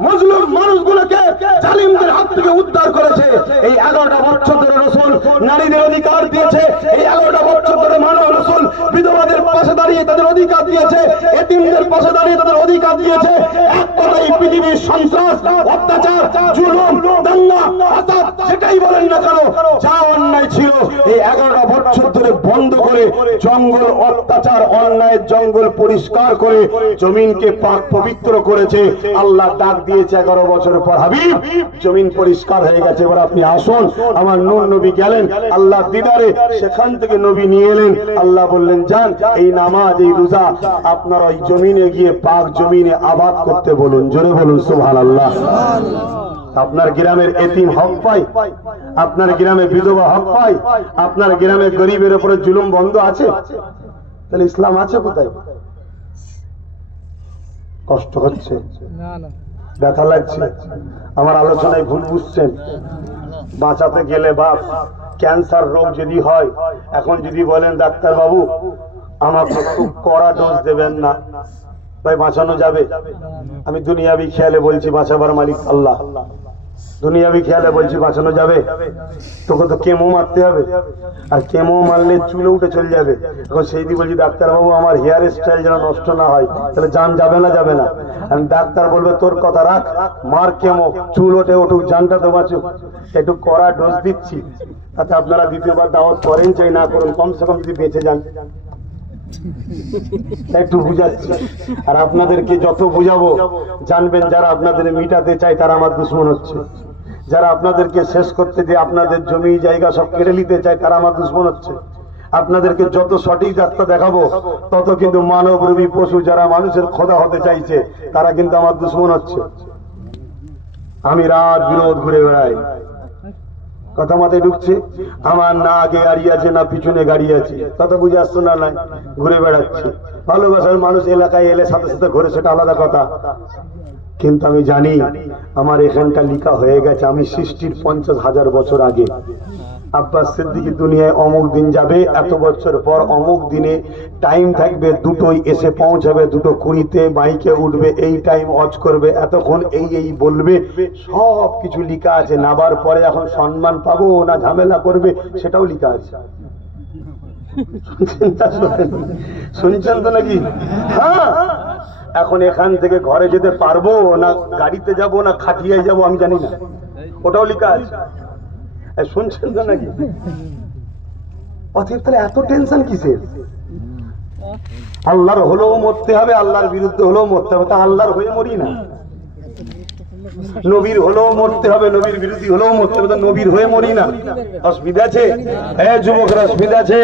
মজলুম মানুষগুলোকে জালিমদের হাত থেকে উদ্ধার করেছে। এই 11টা বছর ধরে রাসূল নারীদের অধিকার দিয়েছে। এই 11টা বছর ধরে মানব রাসূল বিধবাদের পাশে দাঁড়িয়ে তাদের অধিকার দিয়েছে, এতিমদের পাশে দাঁড়িয়ে তাদের অধিকার দিয়েছে। এক কথায় পৃথিবীর সন্ত্রাস, অত্যাচার, জুলুম, দাঙ্গা, ফাসাদ যেটাই বলেন না কেন, যা অন্যায় ছিল এই 11টা বছর ধরে বন্ধ করে জঙ্গল, অত্যাচার, অন্যায়ের জঙ্গল পরিষ্কার করে জমিনকে পাক পবিত্র করেছে। আল্লাহ ডাক দিয়েছে 11 বছর পর, হাবিব জমিন পরিষ্কার হয়ে গেছে, এবার আপনি আসুন। আমার নূর নবী গেলেন আল্লাহ দিদারে, সেখান থেকে নবী নিয়ে এলেন। আল্লাহ বললেন যান, এই নামাজ, এই রোজা আপনার ওই জমিনে গিয়ে পাক জমিনে আবাদ করতে বলুন। জোরে বলুন সুবহানাল্লাহ। আপনার গ্রামের এতিম হক পায়, আপনার গ্রামে বিধবা হক পায়, আপনার গ্রামে গরিবের উপরে জুলুম বন্ধ আছে? তাহলে ইসলাম আছে কোথায়? কষ্ট হচ্ছে, ব্যথা লাগছে, আমার আলোচনায় ভুল বুঝছেন। বাঁচাতে গেলে বাপ, ক্যান্সার রোগ যদি হয়, এখন যদি বলেন ডাক্তার বাবু আমাকে খুব কড়া ডোজ দেবেন না, ভাই বাঁচানো যাবে? আমি দুনিয়াবি খেয়ালে বলছি, বাঁচাবার মালিক আল্লাহ। দুনিয়াবি খেয়ালে বলছি বাঁচানো যাবে? তোকে তো কেমো মারতে হবে, আর কেমো মারলে চুলে উঠে চলে যাবে। এখন সেই দিয়ে বলছি ডাক্তারবাবু আমার হেয়ার স্টাইল যেন নষ্ট না হয়, তাহলে জান যাবে না? যাবে না। আর ডাক্তার বলবে তোর কথা রাখ, মার কেমো, চুল ওঠে উঠুক, জানটা তো বাঁচুক। একটু কড়া ডোজ দিচ্ছি, তাতে আপনারা দ্বিতীয়বার দাওয়াত করেন চাই না করুন, কমসে কম যদি বেঁচে যান। একটু বুঝাচ্ছি, আর আপনাদেরকে যত বুঝাবো জানবেন যারা আপনাদের মিটাতে চায় তারা আমার দুশ্মন হচ্ছে, যারা আপনাদেরকে শেষ করতে যে আপনাদের জমি জায়গা সব কেড়ে নিতে চায় তারা আমার দুশ্মন হচ্ছে। আপনাদেরকে যত সঠিক রাস্তা দেখাবো তত কিন্তু মানবরূপী পশু যারা মানুষের খোদা হতে চাইছে তারা কিন্তু আমার দুশ্মন হচ্ছে। আমি রাত বিরোধ ঘুরে বেড়াই, কথা মাথায় ঢুকছে? আমার না আগে গাড়ি আছে না পিছনে গাড়ি আছে, কথা বুঝে আসছো না? নাই, ঘুরে বেড়াচ্ছি। ভালোবাসার মানুষ এলাকায় এলে সাথে সাথে ঘুরে, সেটা আলাদা কথা। কিন্তু আমি জানি আমার এখানটা লিখা হয়ে গেছে, আমি সৃষ্টির 50,000 বছর আগে। আব্বাস সিদ্দিকী দুনিয়ায় অমুক দিন যাবে, এত বছর পর অমুক দিনে টাইম থাকবে, দুটোই এসে পৌঁছাবে, 2:20 বাইকে উঠবে, এই টাইম অজ করবে, এতক্ষণ এই বলবে, সব কিছু লিখা আছে। নাবার পরে এখন সম্মান পাবো না ঝামেলা করবে সেটাও লিখা আছে। শুনছেন তো নাকি? হ্যাঁ, এখন এখান থেকে ঘরে যেতে পারবো না গাড়িতে যাব না খাটিয়ায় যাব আমি জানি না, ওটাও লিখা আছে। শুনছেন তো নাকি? অতএব তাহলে এত টেনশন কিসের? আল্লাহর হলেও মরতে হবে, আল্লাহর বিরুদ্ধে হলেও মরতে হবে, তা আল্লাহর হয়ে মরি না। নবীর হলেও মরতে হবে, নবীর বিরোধী হলেও মরতে হবে, তা নবীর হয়ে মরি না। অসুবিধা আছে? হ্যাঁ যুবকরা, অসুবিধা আছে?